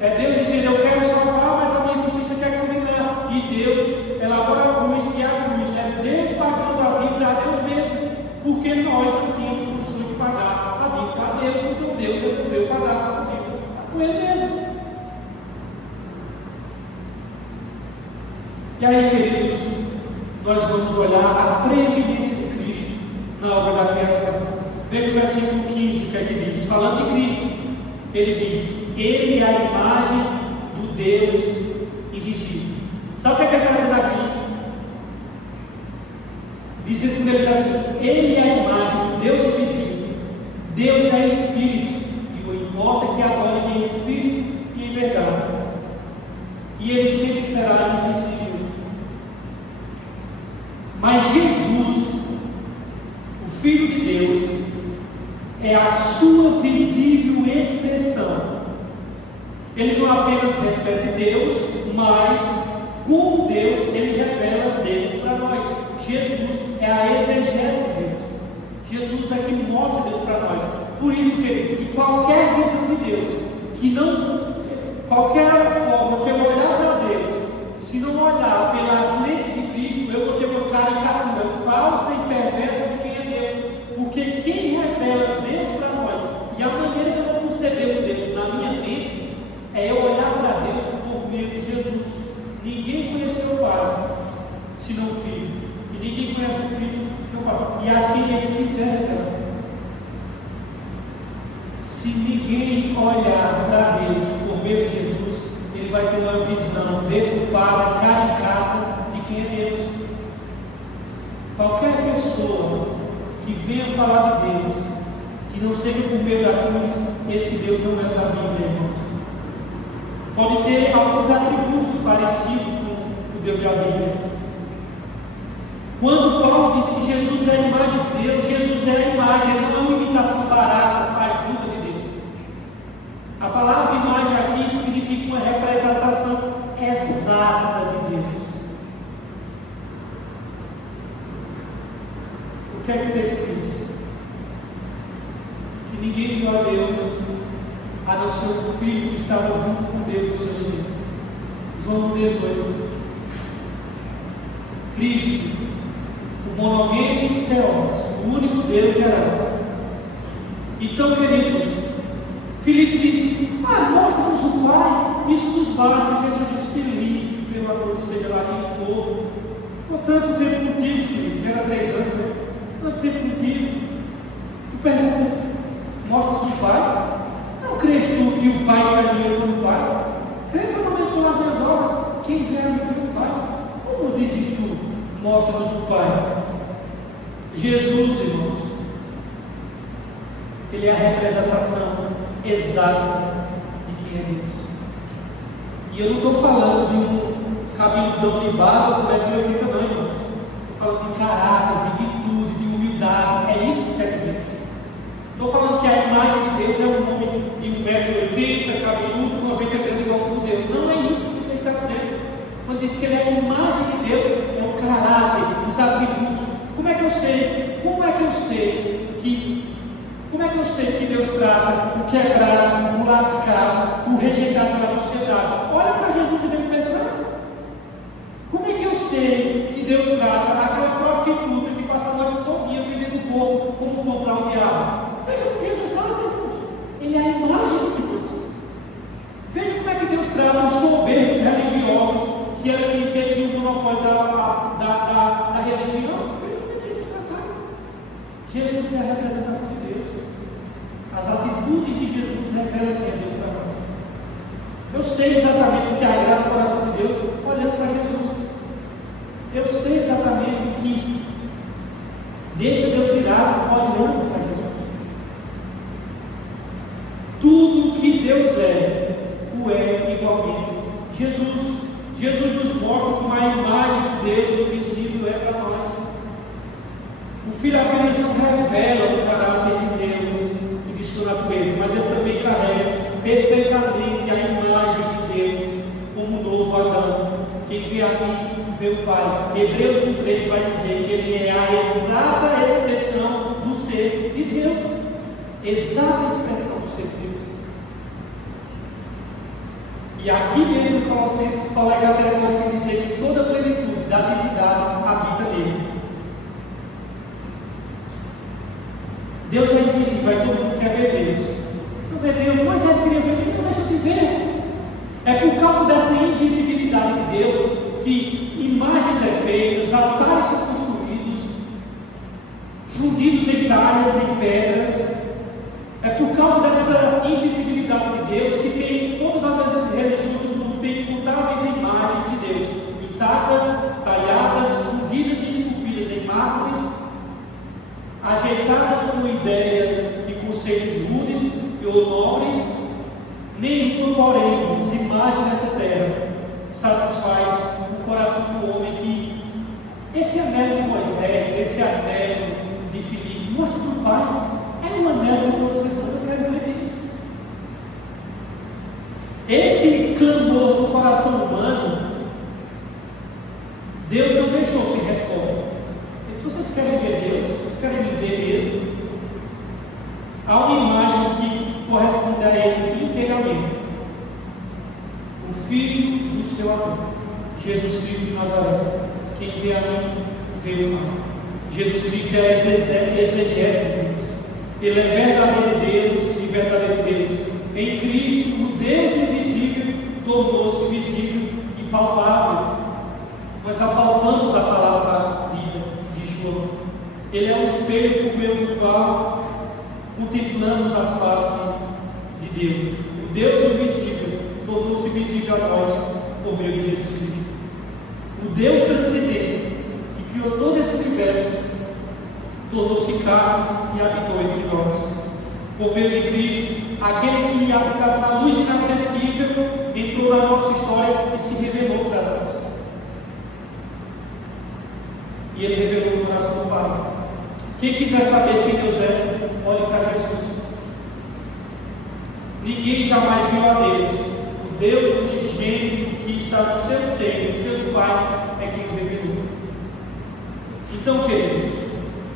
É Deus dizendo, eu quero salvar, mas a minha justiça quer condenar. E Deus elabora a cruz e a cruz. É Deus pagando a dívida a Deus mesmo. Porque nós não tínhamos condições de pagar a dívida a Deus. Então Deus resolveu pagar a nossa dívida com Ele mesmo. E aí, queridos, nós vamos olhar a preeminência de Cristo na obra da criação. Veja o versículo 15 que aqui diz, falando de Cristo, ele diz, Ele é a imagem do Deus invisível. Sabe o que ele está dizendo aqui? Dizendo que ele diz assim, Ele é a imagem do Deus invisível. Deus é Espírito, e o importa é que adore em Espírito e em verdade. E Ele sempre será invisível. Mas Jesus, o Filho de Deus, é a sua visível expressão. Ele não apenas reflete Deus, mas como Deus, ele revela Deus para nós. Jesus é a exegese de Deus. Jesus é que mostra Deus para nós. Por isso que qualquer visão de Deus, qualquer forma que eu olhar para Deus, se não olhar pelas lentes de Cristo, eu vou ter uma caricatura falsa e perversa de quem é Deus. Porque quem revela Deus para nós, e a maneira que eu vou conceber o Deus na minha mente, é eu olhar para Deus por meio de Jesus. Ninguém conheceu o Pai, senão o Filho. E ninguém conhece o Filho, senão o Pai. E a quem Ele quiser revelar. Se ninguém olhar para Deus por meio de Jesus, uma visão deturpada, caricata de quem é Deus. Qualquer pessoa que venha falar de Deus, que não seja por meio da cruz, esse Deus não é da Bíblia, irmãos. Pode ter alguns atributos parecidos com o Deus da Bíblia. Quando Paulo diz que Jesus é a imagem de Deus, Jesus é a imagem, não é uma imitação barata, fajuta de Deus. A palavra imagem aqui significa uma representação exata de Deus. O que é que o texto diz? Que ninguém viu a Deus, a não ser o Filho que estava junto com Deus no seu seio. João 18. Cristo, o monogênese Theos, o único Deus geral. Então, queridos, Filipe disse: mostra-nos o Pai, isso nos basta. Jesus disse: Filipe, pelo amor de seja lá quem for, por tanto tempo contigo, Filipe, era 3 anos, né? Tanto tempo contigo. Tu pergunta: mostra-nos o Pai? Não crês tu que o Pai está em mim como Pai? Crê pelo menos pelas minhas obras, quem vier a mim como Pai? Como dizes tu: mostra-nos o Pai? Jesus, irmãos, Ele é a representação exata de quem é Deus. E eu não estou falando de um cabeludão de barba com 1,80 m, não, irmãos. Estou falando de caráter, de virtude, de humildade. É isso que quer dizer. Estou falando que a imagem de Deus é um homem de 1,80 m, cabeludo, com 90 gramas igual um judeu. Não é isso que ele está dizendo. Quando diz que ele é a imagem de Deus, é o caráter, os atributos. Como é que eu sei? Como é que eu sei que Deus trata o quebrado, o lascado, o rejeitado pela sociedade? Olha para Jesus e vê como ele trata. Como é que eu sei que Deus trata aquela prostituta que passa a noite todinha vendendo corpo como pão para o diabo? Veja como Jesus trata Deus. Ele é a imagem de Deus. Veja como é que Deus trata os soberbos religiosos que era quem detinha o monopólio da religião. Veja como é que Jesus trata. Jesus é a representação de Deus. As atitudes de Jesus revelam quem é Deus para nós. Eu sei exatamente o que agrada o coração de Deus olhando para Jesus. Eu sei exatamente o que deixa Deus irado olhando para Jesus. Tudo que Deus é, o é igualmente Jesus. Jesus nos mostra como a imagem de Deus invisível é para nós. O Filho apenas não revela o caráter de Deus e de sua natureza, mas ele também carrega perfeitamente a imagem de Deus como o novo Adão. Quem vê a mim, vê o Pai. Hebreus 1,3 vai dizer que ele é a exata expressão do ser de Deus. Exata expressão do ser de Deus. E aqui mesmo em Colossenses, Paulo é categórico em dizer que toda a plenitude da divindade habita nele. Deus é invisível, todo mundo quer ver Deus. Deixa eu ver Deus, Moisés queria ver, Senhor, deixa eu te ver. É por causa dessa invisibilidade de Deus que imagens feitas, altares são construídos, fundidos em talhas, em pedras. É por causa dessa invisibilidade de Deus que tem todas as religiões do mundo têm incontáveis imagens de Deus, pintadas, talhadas, fundidas e esculpidas em mármores, ajeitadas com ideias e conceitos rudes ou nobres. Nenhuma, porém, imagem dessa terra satisfaz o coração do homem que esse anelo de Moisés, esse anelo de Filipe, mostra para o Pai. É um anelo de todo ser humano, eu quero ver Deus. Esse clamor do coração humano, Deus não deixou sem resposta. Se vocês querem ver Deus, se vocês querem me ver mesmo, há uma imagem que corresponde a Ele inteiramente. O Filho do seu amor, Jesus Cristo de Nazaré. Quem vê a mim, vê o Pai. Jesus Cristo é a exegese de Deus. Ele é verdadeiro Deus e verdadeiro Deus. Em Cristo, o Deus invisível tornou-se visível e palpável. Nós apalpamos a palavra vida de João. Ele é um espelho por meio do qual contemplamos a face de Deus. O Deus invisível tornou-se visível a nós por meio de Jesus Cristo. O Deus transcendente, que criou todo esse universo, tornou-se carne e habitou entre nós. Por meio de Cristo, aquele que habitava na luz inacessível, entrou na nossa história e se revelou para nós. E ele revelou o coração do Pai. Quem quiser saber quem Deus é, olhe para Jesus. Ninguém jamais viu a Deus. O Deus unigênito que está no seu seio, o seu Pai, é quem o revelou. Então, queridos,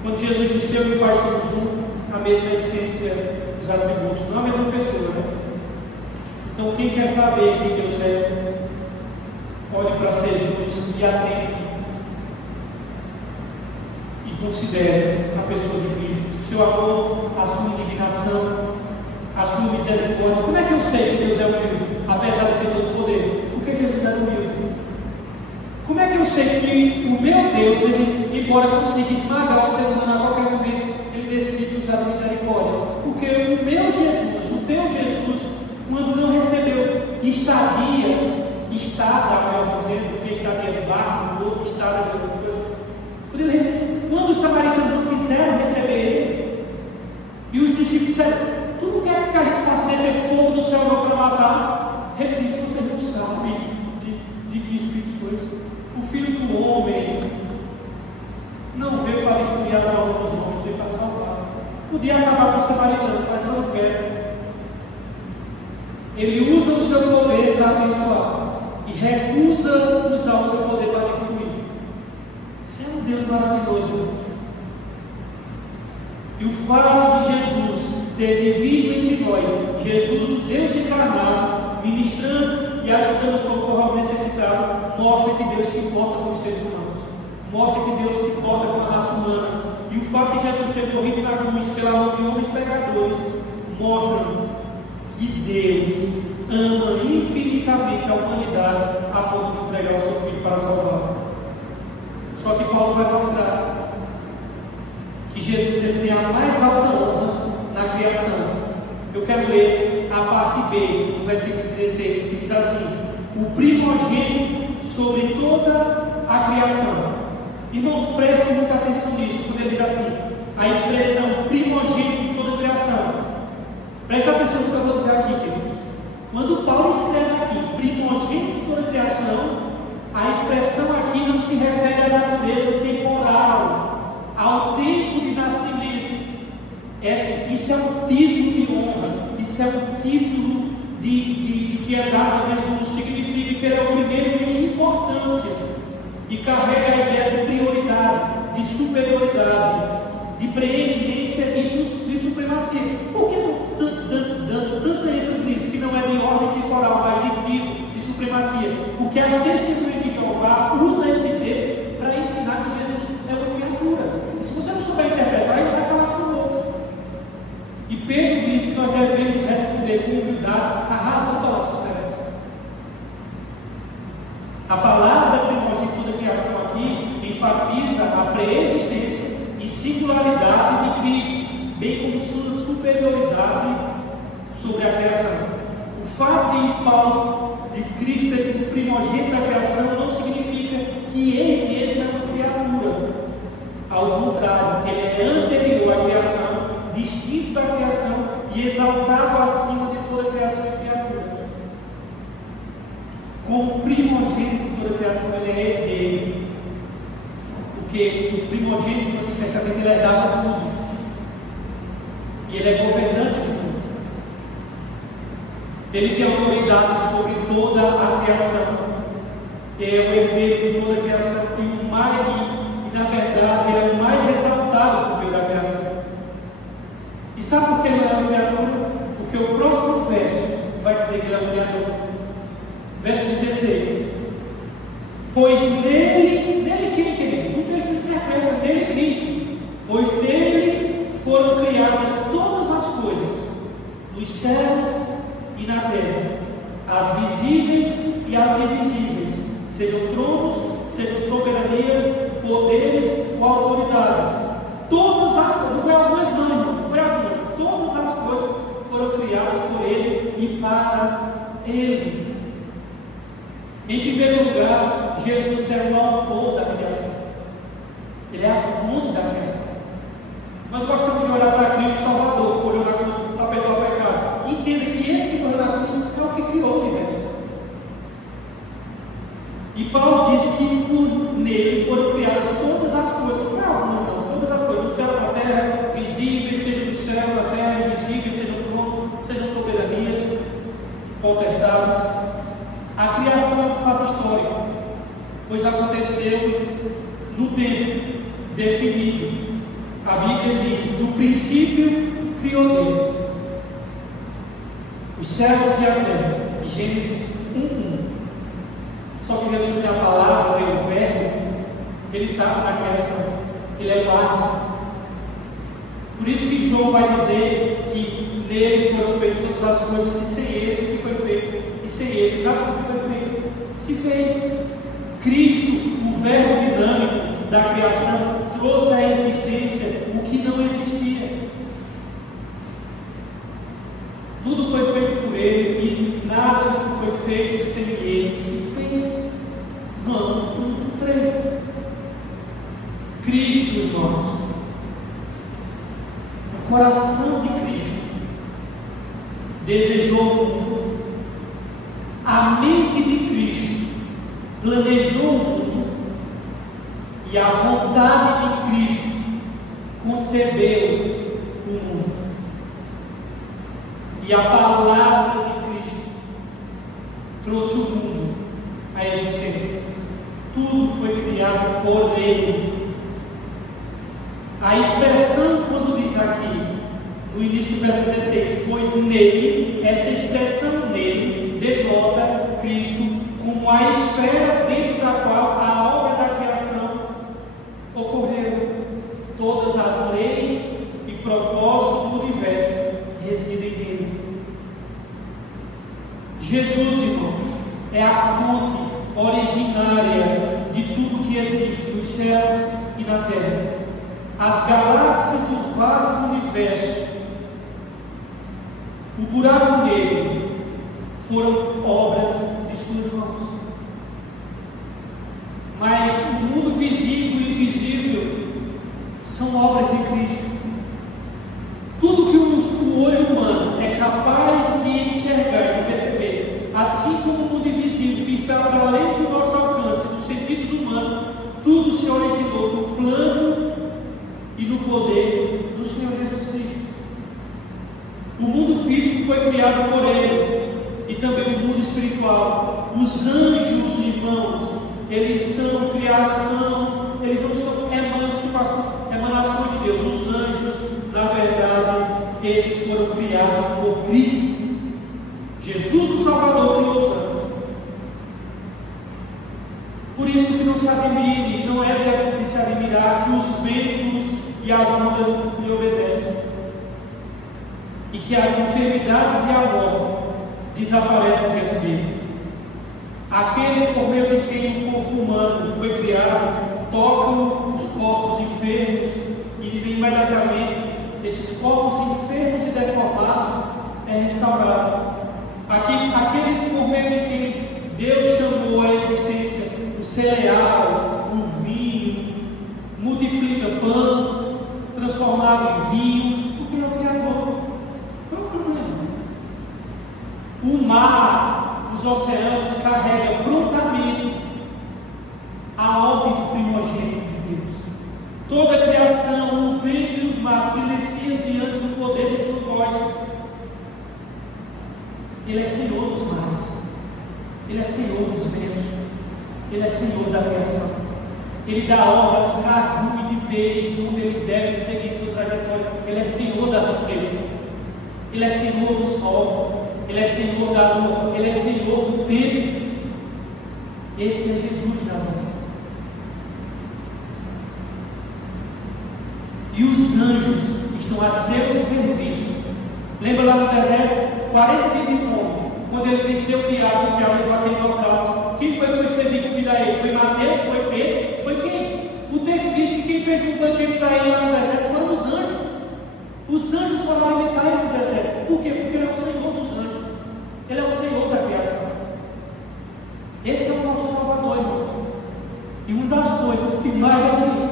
quando Jesus disse eu e o Pai somos um, a mesma essência dos atributos, não a mesma pessoa, né? Então, quem quer saber quem Deus é, olhe para Jesus e atente e considere a pessoa de Cristo, seu amor, a sua indignação, a sua misericórdia. Como é que eu sei que Deus é humilde, apesar de ter todo o poder? Porque Jesus é humilde. Como é que eu sei que o meu Deus, ele, embora consiga esmagar o ser humano a qualquer momento, ele decide usar a misericórdia? Porque o meu Jesus, o teu Jesus, quando não recebeu estadia, melhor dizendo, porque estadia de barco, o outro estada de outra coisa, quando os samaritanos não quiseram receber ele, e os discípulos disseram: tu não quer que a gente faça descer fogo do céu para matar? Ele disse: vocês não sabem de que espírito foi. O Filho do Homem não veio para destruir as almas dos homens, veio para salvar. Podia acabar com o samaritano, mas não quer. Ele usa o seu poder para abençoar e recusa usar o seu poder para destruir. Isso é um Deus maravilhoso. E o fato de Jesus ter vivido entre nós, Jesus, o Deus encarnado, ministrando e ajudando o socorro ao necessitado, mostra que Deus se importa com os seres humanos, mostra que Deus se importa com a raça humana. E o fato de Jesus ter morrido na cruz pelo amor de homens pecadores mostra que Deus ama infinitamente a humanidade a ponto de entregar o seu Filho para salvar. Só que Paulo vai mostrar que Jesus ele tem a mais alta honra na criação. Eu quero ler a parte B, no versículo 16, que diz assim: o primogênito sobre toda a criação. Irmãos, prestem muita atenção nisso, quando ele diz assim, a expressão primogênito de toda a criação. Preste atenção no que eu vou dizer aqui, queridos. Quando Paulo escreve aqui, primogênito de toda a criação, a expressão aqui não se refere à natureza temporal, ao tempo de nascimento. Isso é um título de honra, isso é um título que é dado a Jesus, significa que ele é o primeiro em importância e carrega a ideia de prioridade, de superioridade, de preeminência e de supremacia. Por que estou dando tanta ênfase nisso, que não é de ordem temporal, mas de título, de supremacia? Porque as testemunhas de Jeová usam esse texto para ensinar que Jesus é uma criatura. E se você não souber interpretar, ele vai calar sua boca. E Pedro diz que nós devemos responder com humildade a razão da nossa esperança. A palavra primogênito da criação aqui enfatiza a preexistência e singularidade de Cristo, bem como sua superioridade sobre a criação. O fato de Cristo ter sido primogênito da criação não significa que ele mesmo é uma criatura. Ao contrário, ele é anterior à criação, distinto da criação e exaltado acima de toda a criação e criatura. Como primogênito de toda a criação, ele é herdeiro. Porque os primogênitos do Antigo Testamento ele herdava tudo. E ele é governante de tudo. Ele tem autoridade sobre toda a criação. Ele é o herdeiro de toda a criação. E na verdade, ele é o mais exaltado por meio da criação. E sabe por que ele não é uma criatura? Porque o próximo verso vai dizer que ele é um criador. Verso 16. Pois nele quem, queridos? O texto interpreta, nele Cristo. Pois nele foram criadas todas as coisas, nos céus e na terra, as visíveis e as invisíveis, sejam tronos, sejam soberanias, poderes ou autoridades. Todas as coisas, não foi algumas não foi algumas, todas as coisas foram criadas por Ele e para Ele. Em primeiro lugar, Jesus é o autor da criação. Ele é a fonte da criação. Nós gostamos de olhar para Cristo Salvador, que morreu na cruz para perdoar o pecado. Entenda que esse que morreu na cruz é o que criou o universo. E Paulo diz que por nele foram criadas todas as coisas. Não foi alguma, não. Todas as coisas, do céu e da terra, visíveis, seja do céu e da terra, invisíveis, sejam tronos, sejam soberanias, potestades. A criação é um fato histórico, pois aconteceu no tempo definido. A Bíblia diz: no princípio criou Deus os céus e a terra. Gênesis 1:1. Só que Jesus tem a palavra, ele é o verbo, ele estava na criação, ele é o ágil. Por isso que João vai dizer que nele foram feitas todas as coisas, e sem ele o que foi feito, e sem ele nada do que foi feito se fez. Cristo, o verbo dinâmico da criação, trouxe à existência o que não existia. Tudo foi feito por ele e nada do que foi feito sem ele se fez. João 1:3. Cristo, irmãos, o coração de Cristo desejou o mundo, a mente de Cristo planejou o mundo e a vontade de Cristo concebeu o mundo. E a palavra de Cristo trouxe o mundo à existência. Tudo foi criado por Ele. A expressão, quando diz aqui, no início do verso 16, pois nele, essa expressão nele denota Cristo como a esfera dentro da qual a obra da criação ocorreu. Todas as leis e propósitos do universo residem nele. Jesus, irmãos, é a fonte originária de tudo que existe nos céus e na terra. As galáxias do vasto universo, o buraco negro, foram obras de suas mãos. Mas o mundo visível e invisível são obras de Cristo. Tudo que o olho humano é capaz de enxergar e perceber, assim como o mundo invisível que está para além do nosso alcance, dos sentidos humanos, tudo se originou no plano e no poder do Senhor Jesus Cristo. O mundo físico foi criado por Ele, e também o mundo espiritual. Os anjos, irmãos, eles são criação, eles não são emanações de Deus. Os anjos, na verdade, eles foram criados por Cristo. Jesus, o Salvador, criou os anjos. Por isso que não se admire, não é de se admirar que os ventos e as ondas lhe obedecem, e que as enfermidades e a morte desaparecem dentro dele. Aquele por meio de quem o corpo humano foi criado toca os corpos enfermos e imediatamente esses corpos enfermos e deformados é restaurado. Aquele por meio de quem Deus chamou à existência o cereal, o vinho, multiplica pão, transformado em vinho, porque é o Criador. Qual é o problema? O mar, os oceanos carregam prontamente a ordem do primogênito de Deus. Toda a criação, o vento e os mares silenciam diante do poder de sua voz. Ele é Senhor dos mares, Ele é Senhor dos ventos, Ele é Senhor da criação. Ele dá ordem aos cardumes de peixes onde eles devem seguir sua trajetória. Ele é Senhor das estrelas, Ele é Senhor do sol, Ele é Senhor da lua, Ele é Senhor do tempo. Esse é Jesus de Nazaré. E os anjos estão a seu serviço. Lembra lá no deserto? 40 dias de fome. Quando ele venceu o diabo levou aquele local. Quem foi que foi servir comida a ele? Foi Mateus? Foi Pedro? Foi quem? O texto diz que quem fez um banquete para ele lá no deserto foram os anjos. Os anjos foram alimentar ele no deserto. Por quê? Porque ele é o Senhor dos anjos. Ele é o Senhor da criação. Esse é o E uma das coisas que mais assim,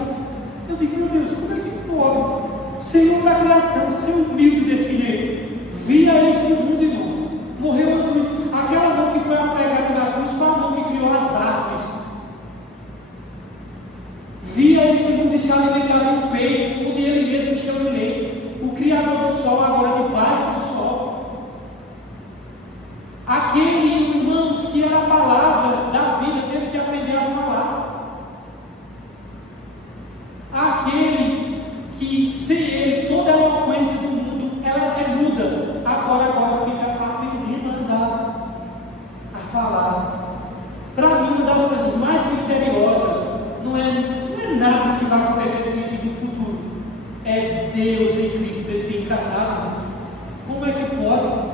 eu digo, meu Deus, como é que pode? Senhor da criação, ser humilde desse jeito, via este mundo, irmãos, morreu na cruz. Aquela mão que foi pregada na cruz foi a mão que criou as árvores. Via esse mundo se alimentar do peito, onde ele mesmo encheu de leite. O Criador do sol, agora debaixo do sol. Aquele, irmãos, que era a palavra da vida, teve que aprender a falar. Aquele que, sem ele, toda a eloquência do mundo, ela é muda. Agora fica aprendendo a andar, a falar. Para mim, uma das coisas mais misteriosas não é nada que vai acontecer no futuro. É Deus em Cristo esse encarnado. Como é que pode?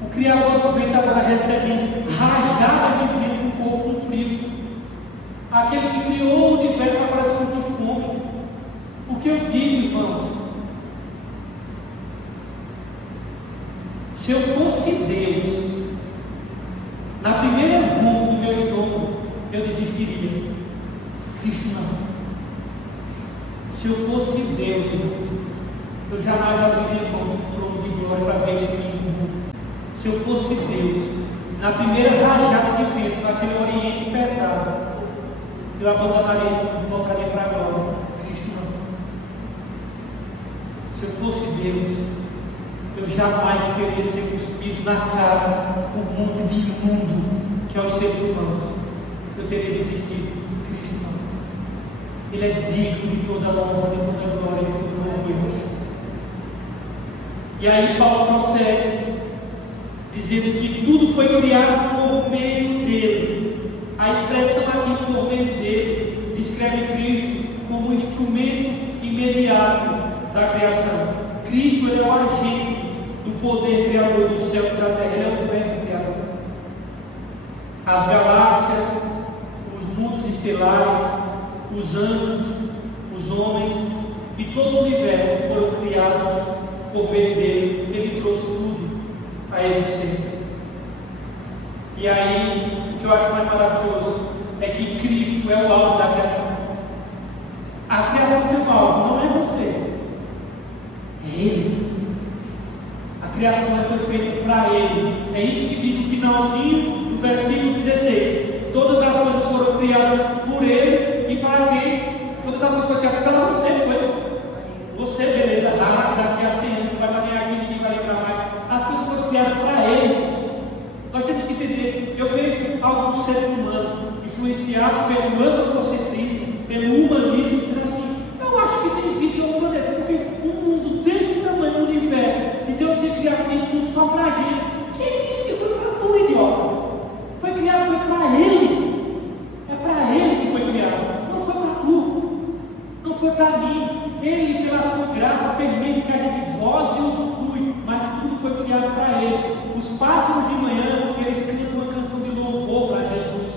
O Criador do vento agora recebe rajada de vento com o corpo com frio. Aquele que criou o universo agora sente fome. O que eu digo, irmãos? Se eu fosse Deus, na primeira ronda do meu estômago, eu desistiria. Cristo não. Se eu fosse Deus, eu jamais abriria mão do trono de glória para ver esse mundo. Se eu fosse Deus, na primeira rajada de vento, naquele Oriente pesado, eu abandonaria tudo e voltaria para a glória. Cristo não. Se eu fosse Deus, eu jamais queria ser cuspido na cara por um monte de imundo que é os seres humanos. Eu teria desistido. Ele é digno de toda a honra, de toda a glória, de todo o louvor. E aí Paulo prossegue, dizendo que tudo foi criado por meio dele. A expressão aqui por meio dele descreve Cristo como um instrumento imediato da criação. Cristo ele é o agente do poder criador do céu e da terra. Ele é o verbo criador. As galáxias, os mundos estelares, os anjos, os homens e todo o universo foram criados por meio dele. Ele trouxe tudo à existência. E aí, o que eu acho mais maravilhoso é que Cristo é o alvo da criação. A criação tem um alvo, não é você, é Ele. A criação foi feita para Ele. É isso que diz no finalzinho do versículo 16. Todas as coisas foram criadas por Ele. E para quem? Todas as coisas foram criadas para você, foi? Você, beleza, daqui a 100 anos, vai ganhar aqui, ninguém vai lembrar mais. As coisas foram criadas para Ele. Nós temos que entender, eu vejo alguns seres humanos influenciados pelo antropocentrismo, pelo humanismo, dizendo assim, eu acho que tem vida em outro planeta, porque um mundo desse tamanho, no universo, e Deus ia criar isso tudo só para a gente. Quem disse que foi para tu, idiota? Foi criado, foi para Ele. É para Ele que foi criado. Não foi para mim. Ele, pela sua graça, permite que a gente goze e usufrui, mas tudo foi criado para Ele. Os pássaros de manhã, eles cantam uma canção de louvor para Jesus.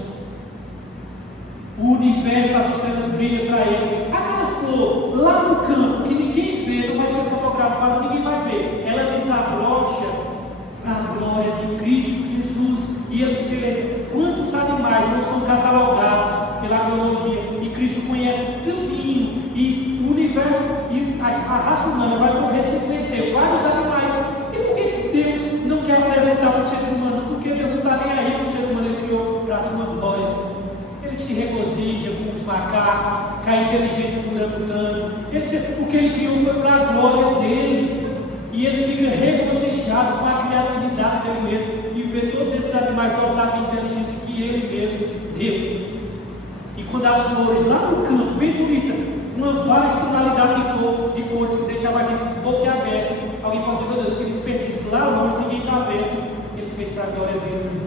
O universo, as estrelas brilham para Ele. Aquela flor lá no campo, que ninguém vê, não vai ser fotografada, ninguém vai ver, ela desabrocha para a glória de Cristo Jesus. E eles veem quantos animais não são catalogados pela biologia, e Cristo conhece tudinho, e o universo e a raça humana vai morrer sem conhecer vários animais. E por que Deus não quer apresentar para os seres humanos? Porque Deus não está nem aí para o ser humano, Ele criou para a sua glória. Ele se regozija com os macacos, com a inteligência do orangotango. O que Ele criou foi para a glória dEle, e Ele fica regozijado com a criatividade dEle mesmo, e ver todos esses animais dotados de inteligência que Ele mesmo deu. E quando as flores lá no campo, bem bonita, uma vasta tonalidade de cores que deixava a gente boquiaberto, alguém pode dizer, meu Deus, que desperdício, lá longe ninguém está vendo. Ele fez para a glória dele.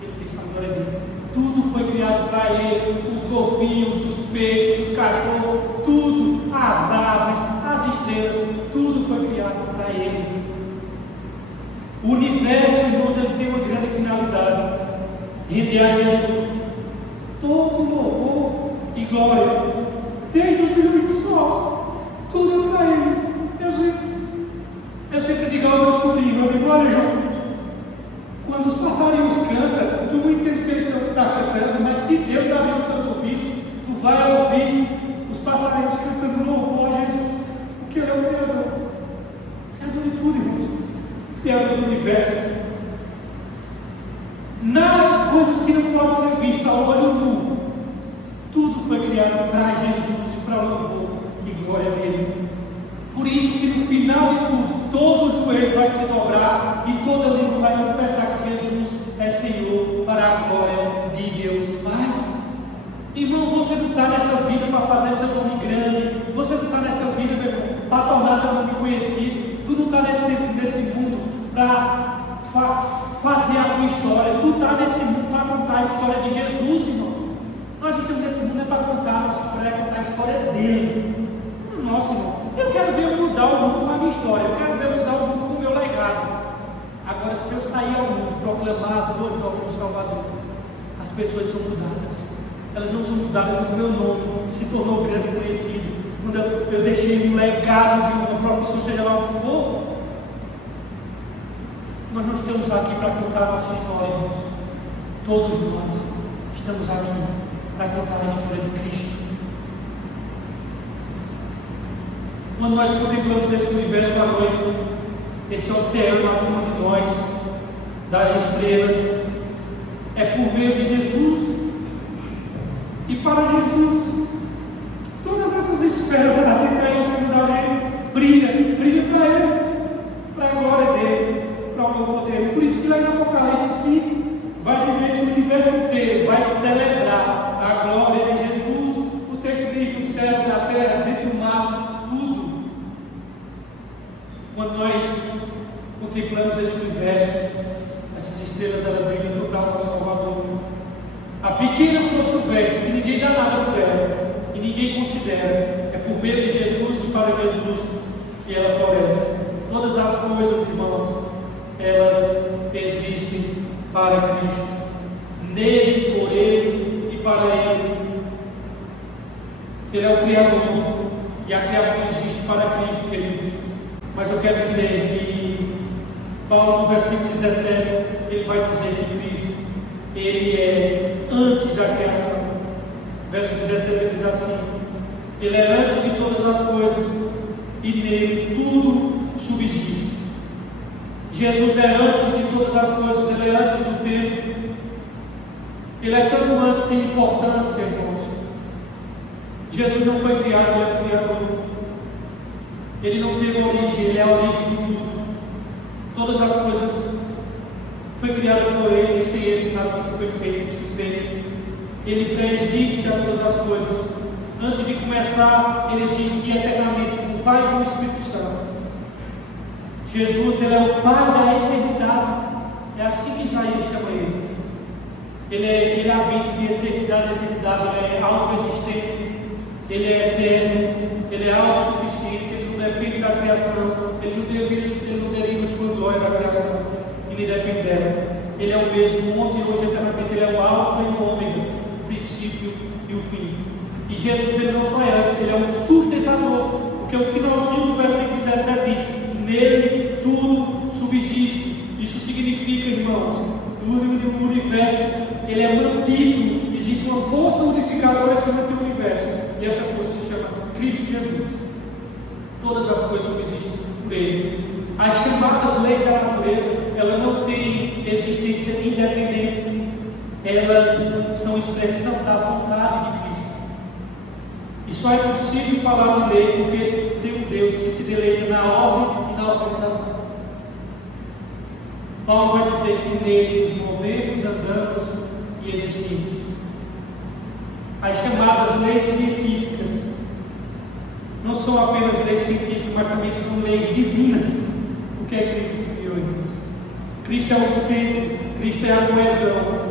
Ele fez para a glória dele. Tudo foi criado para Ele, os golfinhos, os peixes, os cachorros, tudo, as aves, as estrelas, tudo foi criado para Ele. O universo, irmãos, ele tem uma grande finalidade: render a Jesus todo louvor e glória, desde os milhões dos sols, tudo é para Ele. Eu sempre digo ao meu sobrinho, eu digo, olha, João, quando os passarinhos cantam, tu não entende o que eles estão cantando, mas se Deus abrir os teus ouvidos, para Jesus e para louvor e glória dele. Por isso que no final de tudo, todo o joelho vai se dobrar e toda língua vai confessar que Jesus é Senhor para a glória de Deus Pai. Irmão, você não está nessa vida para fazer seu nome grande, você não está nessa vida, meu irmão, para tornar teu nome conhecido, tu não está nesse mundo para fazer a tua história, tu está nesse mundo para contar a história de Jesus, irmão. Nós estamos nesse mundo para contar a nossa história, é contar a história dele. Nossa, irmão, eu quero ver eu mudar o mundo com a minha história, eu quero ver eu mudar o mundo com o meu legado. Agora, se eu sair ao mundo proclamar as boas novas do Salvador, as pessoas são mudadas. Elas não são mudadas quando o meu nome se tornou grande e conhecido, quando eu deixei um legado de uma profissão, seja lá o que for. Nós não estamos aqui para contar a nossa história, irmãos. Todos nós estamos aqui para contar a história de Cristo. Quando nós contemplamos esse universo à noite, esse oceano acima de nós, das estrelas, é por meio de Jesus. E para Jesus, todas essas esferas da terra brilha para Ele, para a glória dele, para o louvor dele. Por isso que lá em Apocalipse vai dizer que o universo inteiro vai celebrar a glória de Jesus. O texto diz que o céu, da terra, dentro do mar, tudo. Quando nós contemplamos esse universo, essas estrelas elas brilham para o nosso Salvador. A pequena flor silvestre, que ninguém dá nada por ela e ninguém considera, é por meio de Jesus e para Jesus que ela floresce. Todas as coisas, irmãos, elas existem para Cristo, nele, por Ele e para Ele. Ele é o Criador e a criação existe para Cristo, queridos. Mas eu quero dizer que Paulo, no versículo 17, ele vai dizer que Cristo, Ele é antes da criação. Verso 17 ele diz assim: Ele é antes de todas as coisas e nele tudo subsiste. Jesus é antes de todas as coisas, Ele é antes do tempo. Ele é tanto antes sem importância, irmãos. Jesus não foi criado, Ele é o Criador. Ele não teve origem, Ele é a origem de tudo. Todas as coisas foi criada por Ele, e sem Ele nada que foi feito se fez. Ele pré-existe a todas as coisas. Antes de começar, Ele existia eternamente com o Pai e com o Espírito Santo. Jesus, Ele é o Pai da eternidade. É assim que Isaías chama Ele. Ele habita de eternidade a eternidade. Ele é autoexistente. Ele é eterno. Ele é autossuficiente. Ele não depende da criação. Ele não deriva sua glória da criação. Ele depende dela. Ele é o mesmo ontem, hoje, eternamente. Ele é o alfa e o ômega, o princípio e o fim. E Jesus, Ele não só é antes, Ele é um sustentador. Porque o finalzinho do versículo 17 diz: nele tudo subsiste. Isso significa, irmãos, no universo ele é mantido. Existe uma força unificadora que mantém o universo. E essa força se chama Cristo Jesus. Todas as coisas subsistem por Ele. As chamadas leis da natureza, elas não têm existência independente. Elas são expressão da vontade de Cristo. E só é possível falar de lei porque tem um Deus que se deleita na ordem e na organização. Paulo vai dizer que nele nos movemos, andamos e existimos. As chamadas leis científicas não são apenas leis científicas, mas também são leis divinas. O que é Cristo que criou, irmãos? Cristo é o centro, Cristo é a coesão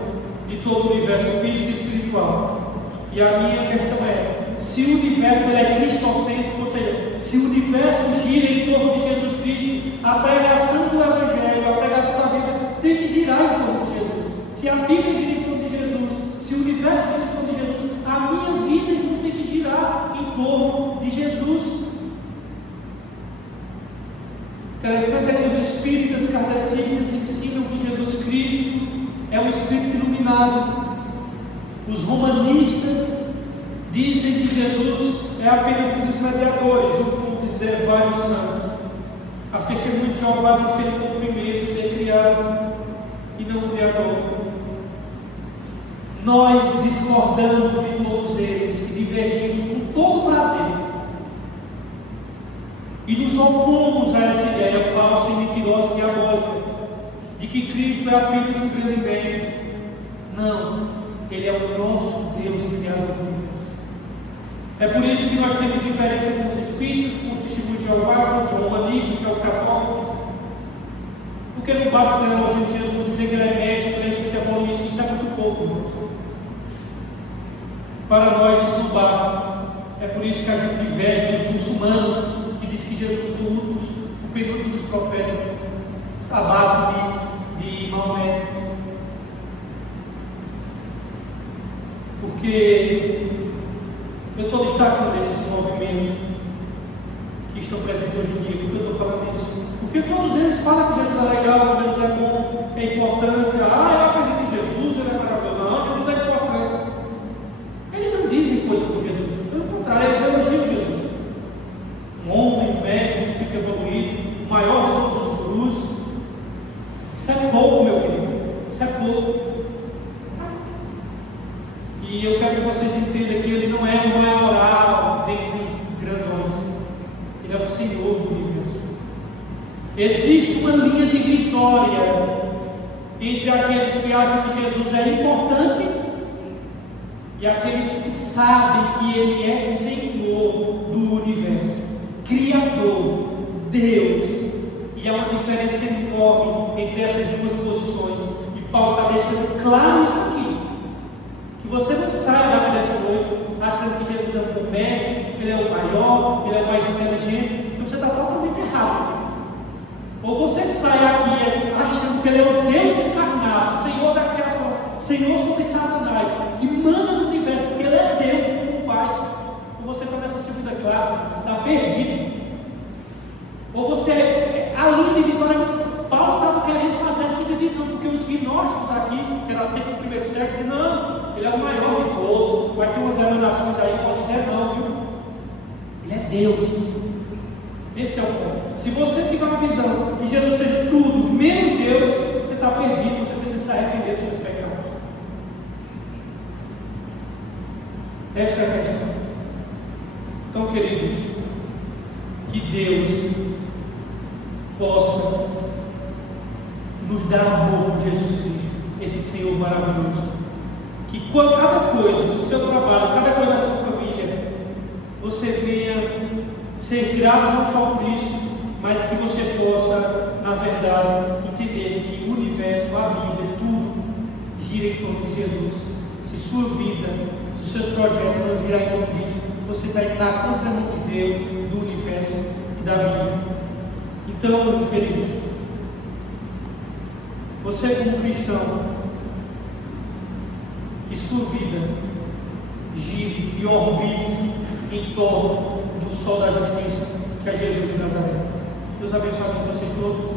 de todo o universo físico e espiritual. E a minha questão é: se o universo é cristocêntrico, ou seja, se o universo gira em torno de Jesus Cristo, a pregação do Evangelho, a pregação da Bíblia tem que girar em torno de Jesus. Se a Bíblia gira em torno de Jesus, se o universo gira em torno de Jesus, a minha vida, irmãos, tem que girar em torno de Jesus. Interessante é que os espíritas kardecistas ensinam que Jesus Cristo é um espírito iluminado. Os romanistas dizem que Jesus é apenas um dos mediadores, junto com os vários santos. As testemunhas de Jeová dizem que ele foi o primeiro a ser criado e não o Criador. nós discordamos de todos eles e divergimos com todo prazer. E nos opomos a essa ideia falsa e mentirosa e diabólica de que Cristo é apenas um grande mestre. Não, Ele é o nosso Deus e Criador do universo. É por isso que nós temos diferença com os espíritos, com os testemunhos de Jeová, com os romanistas, com os católicos. Porque não basta a teologia de Jesus dizer que Ele é mestre, que Ele é espírito evoluído, isso é muito pouco, irmãos. Para nós isso não basta. É por isso que a gente diverge dos muçulmanos, que diz que Jesus foi o penúltimo dos profetas, abaixo de Maomé. Porque eu estou destacando esses movimentos que estão presentes hoje em dia. Por que eu estou falando isso? Porque todos eles falam que Jesus é legal, que Jesus é bom, que é importante. Eu acredito em Jesus, Ele é maravilhoso. Não, Jesus é importante. Eles não dizem coisa por Jesus. Pelo contrário, eles elogiam Jesus. Um homem, um mestre, um espírito evoluído, o maior de todos os gurus. Isso é pouco, meu querido. Isso é pouco. E eu quero que vocês entendam que Ele não é o maioral dentre os grandões. Ele é o Senhor do universo. Existe uma linha divisória entre aqueles que acham que Jesus é importante e aqueles que sabem que Ele é Senhor do universo, Criador, Deus. E há uma diferença enorme entre essas duas posições. E Paulo está deixando claro isso aqui. Que você não saia daqui dessa noite achando que Jesus é o bom mestre, Ele é o maior, Ele é o mais inteligente, porque você está totalmente errado. Ou você sai aqui achando que Ele é o Deus encarnado, Senhor da criação, Senhor sobre Satanás, que manda no universo, porque Ele é Deus como Pai. Ou você está nessa segunda classe, você está perdido. Ou você, a linha divisória, Paulo estava querendo fazer essa divisão, porque os gnósticos aqui, que era sempre o primeiro século, dizem, não, Ele é o maior de todos, vai ter umas emanações aí, pode dizer não, viu? Ele é Deus. Esse é o ponto. Se você tiver uma visão que Jesus seja tudo, menos Deus, você está perdido, você precisa se arrepender dos seus pecados. Essa é a questão. Então, queridos, que Deus possa nos dar amor por Jesus Cristo, esse Senhor maravilhoso. Que cada coisa do seu trabalho, cada coisa da sua família, você venha ser grato não só por isso, mas que você possa, na verdade, entender que o universo, a Bíblia, tudo gira em torno de Jesus. Se sua vida, se os seus projetos não girarem em torno disso, você está indo na contramão de Deus, do universo e da Bíblia. Então, queridos, você como cristão, que sua vida gire e orbite em torno do sol da justiça, que é Jesus de Nazaré. Deus abençoe a vocês todos.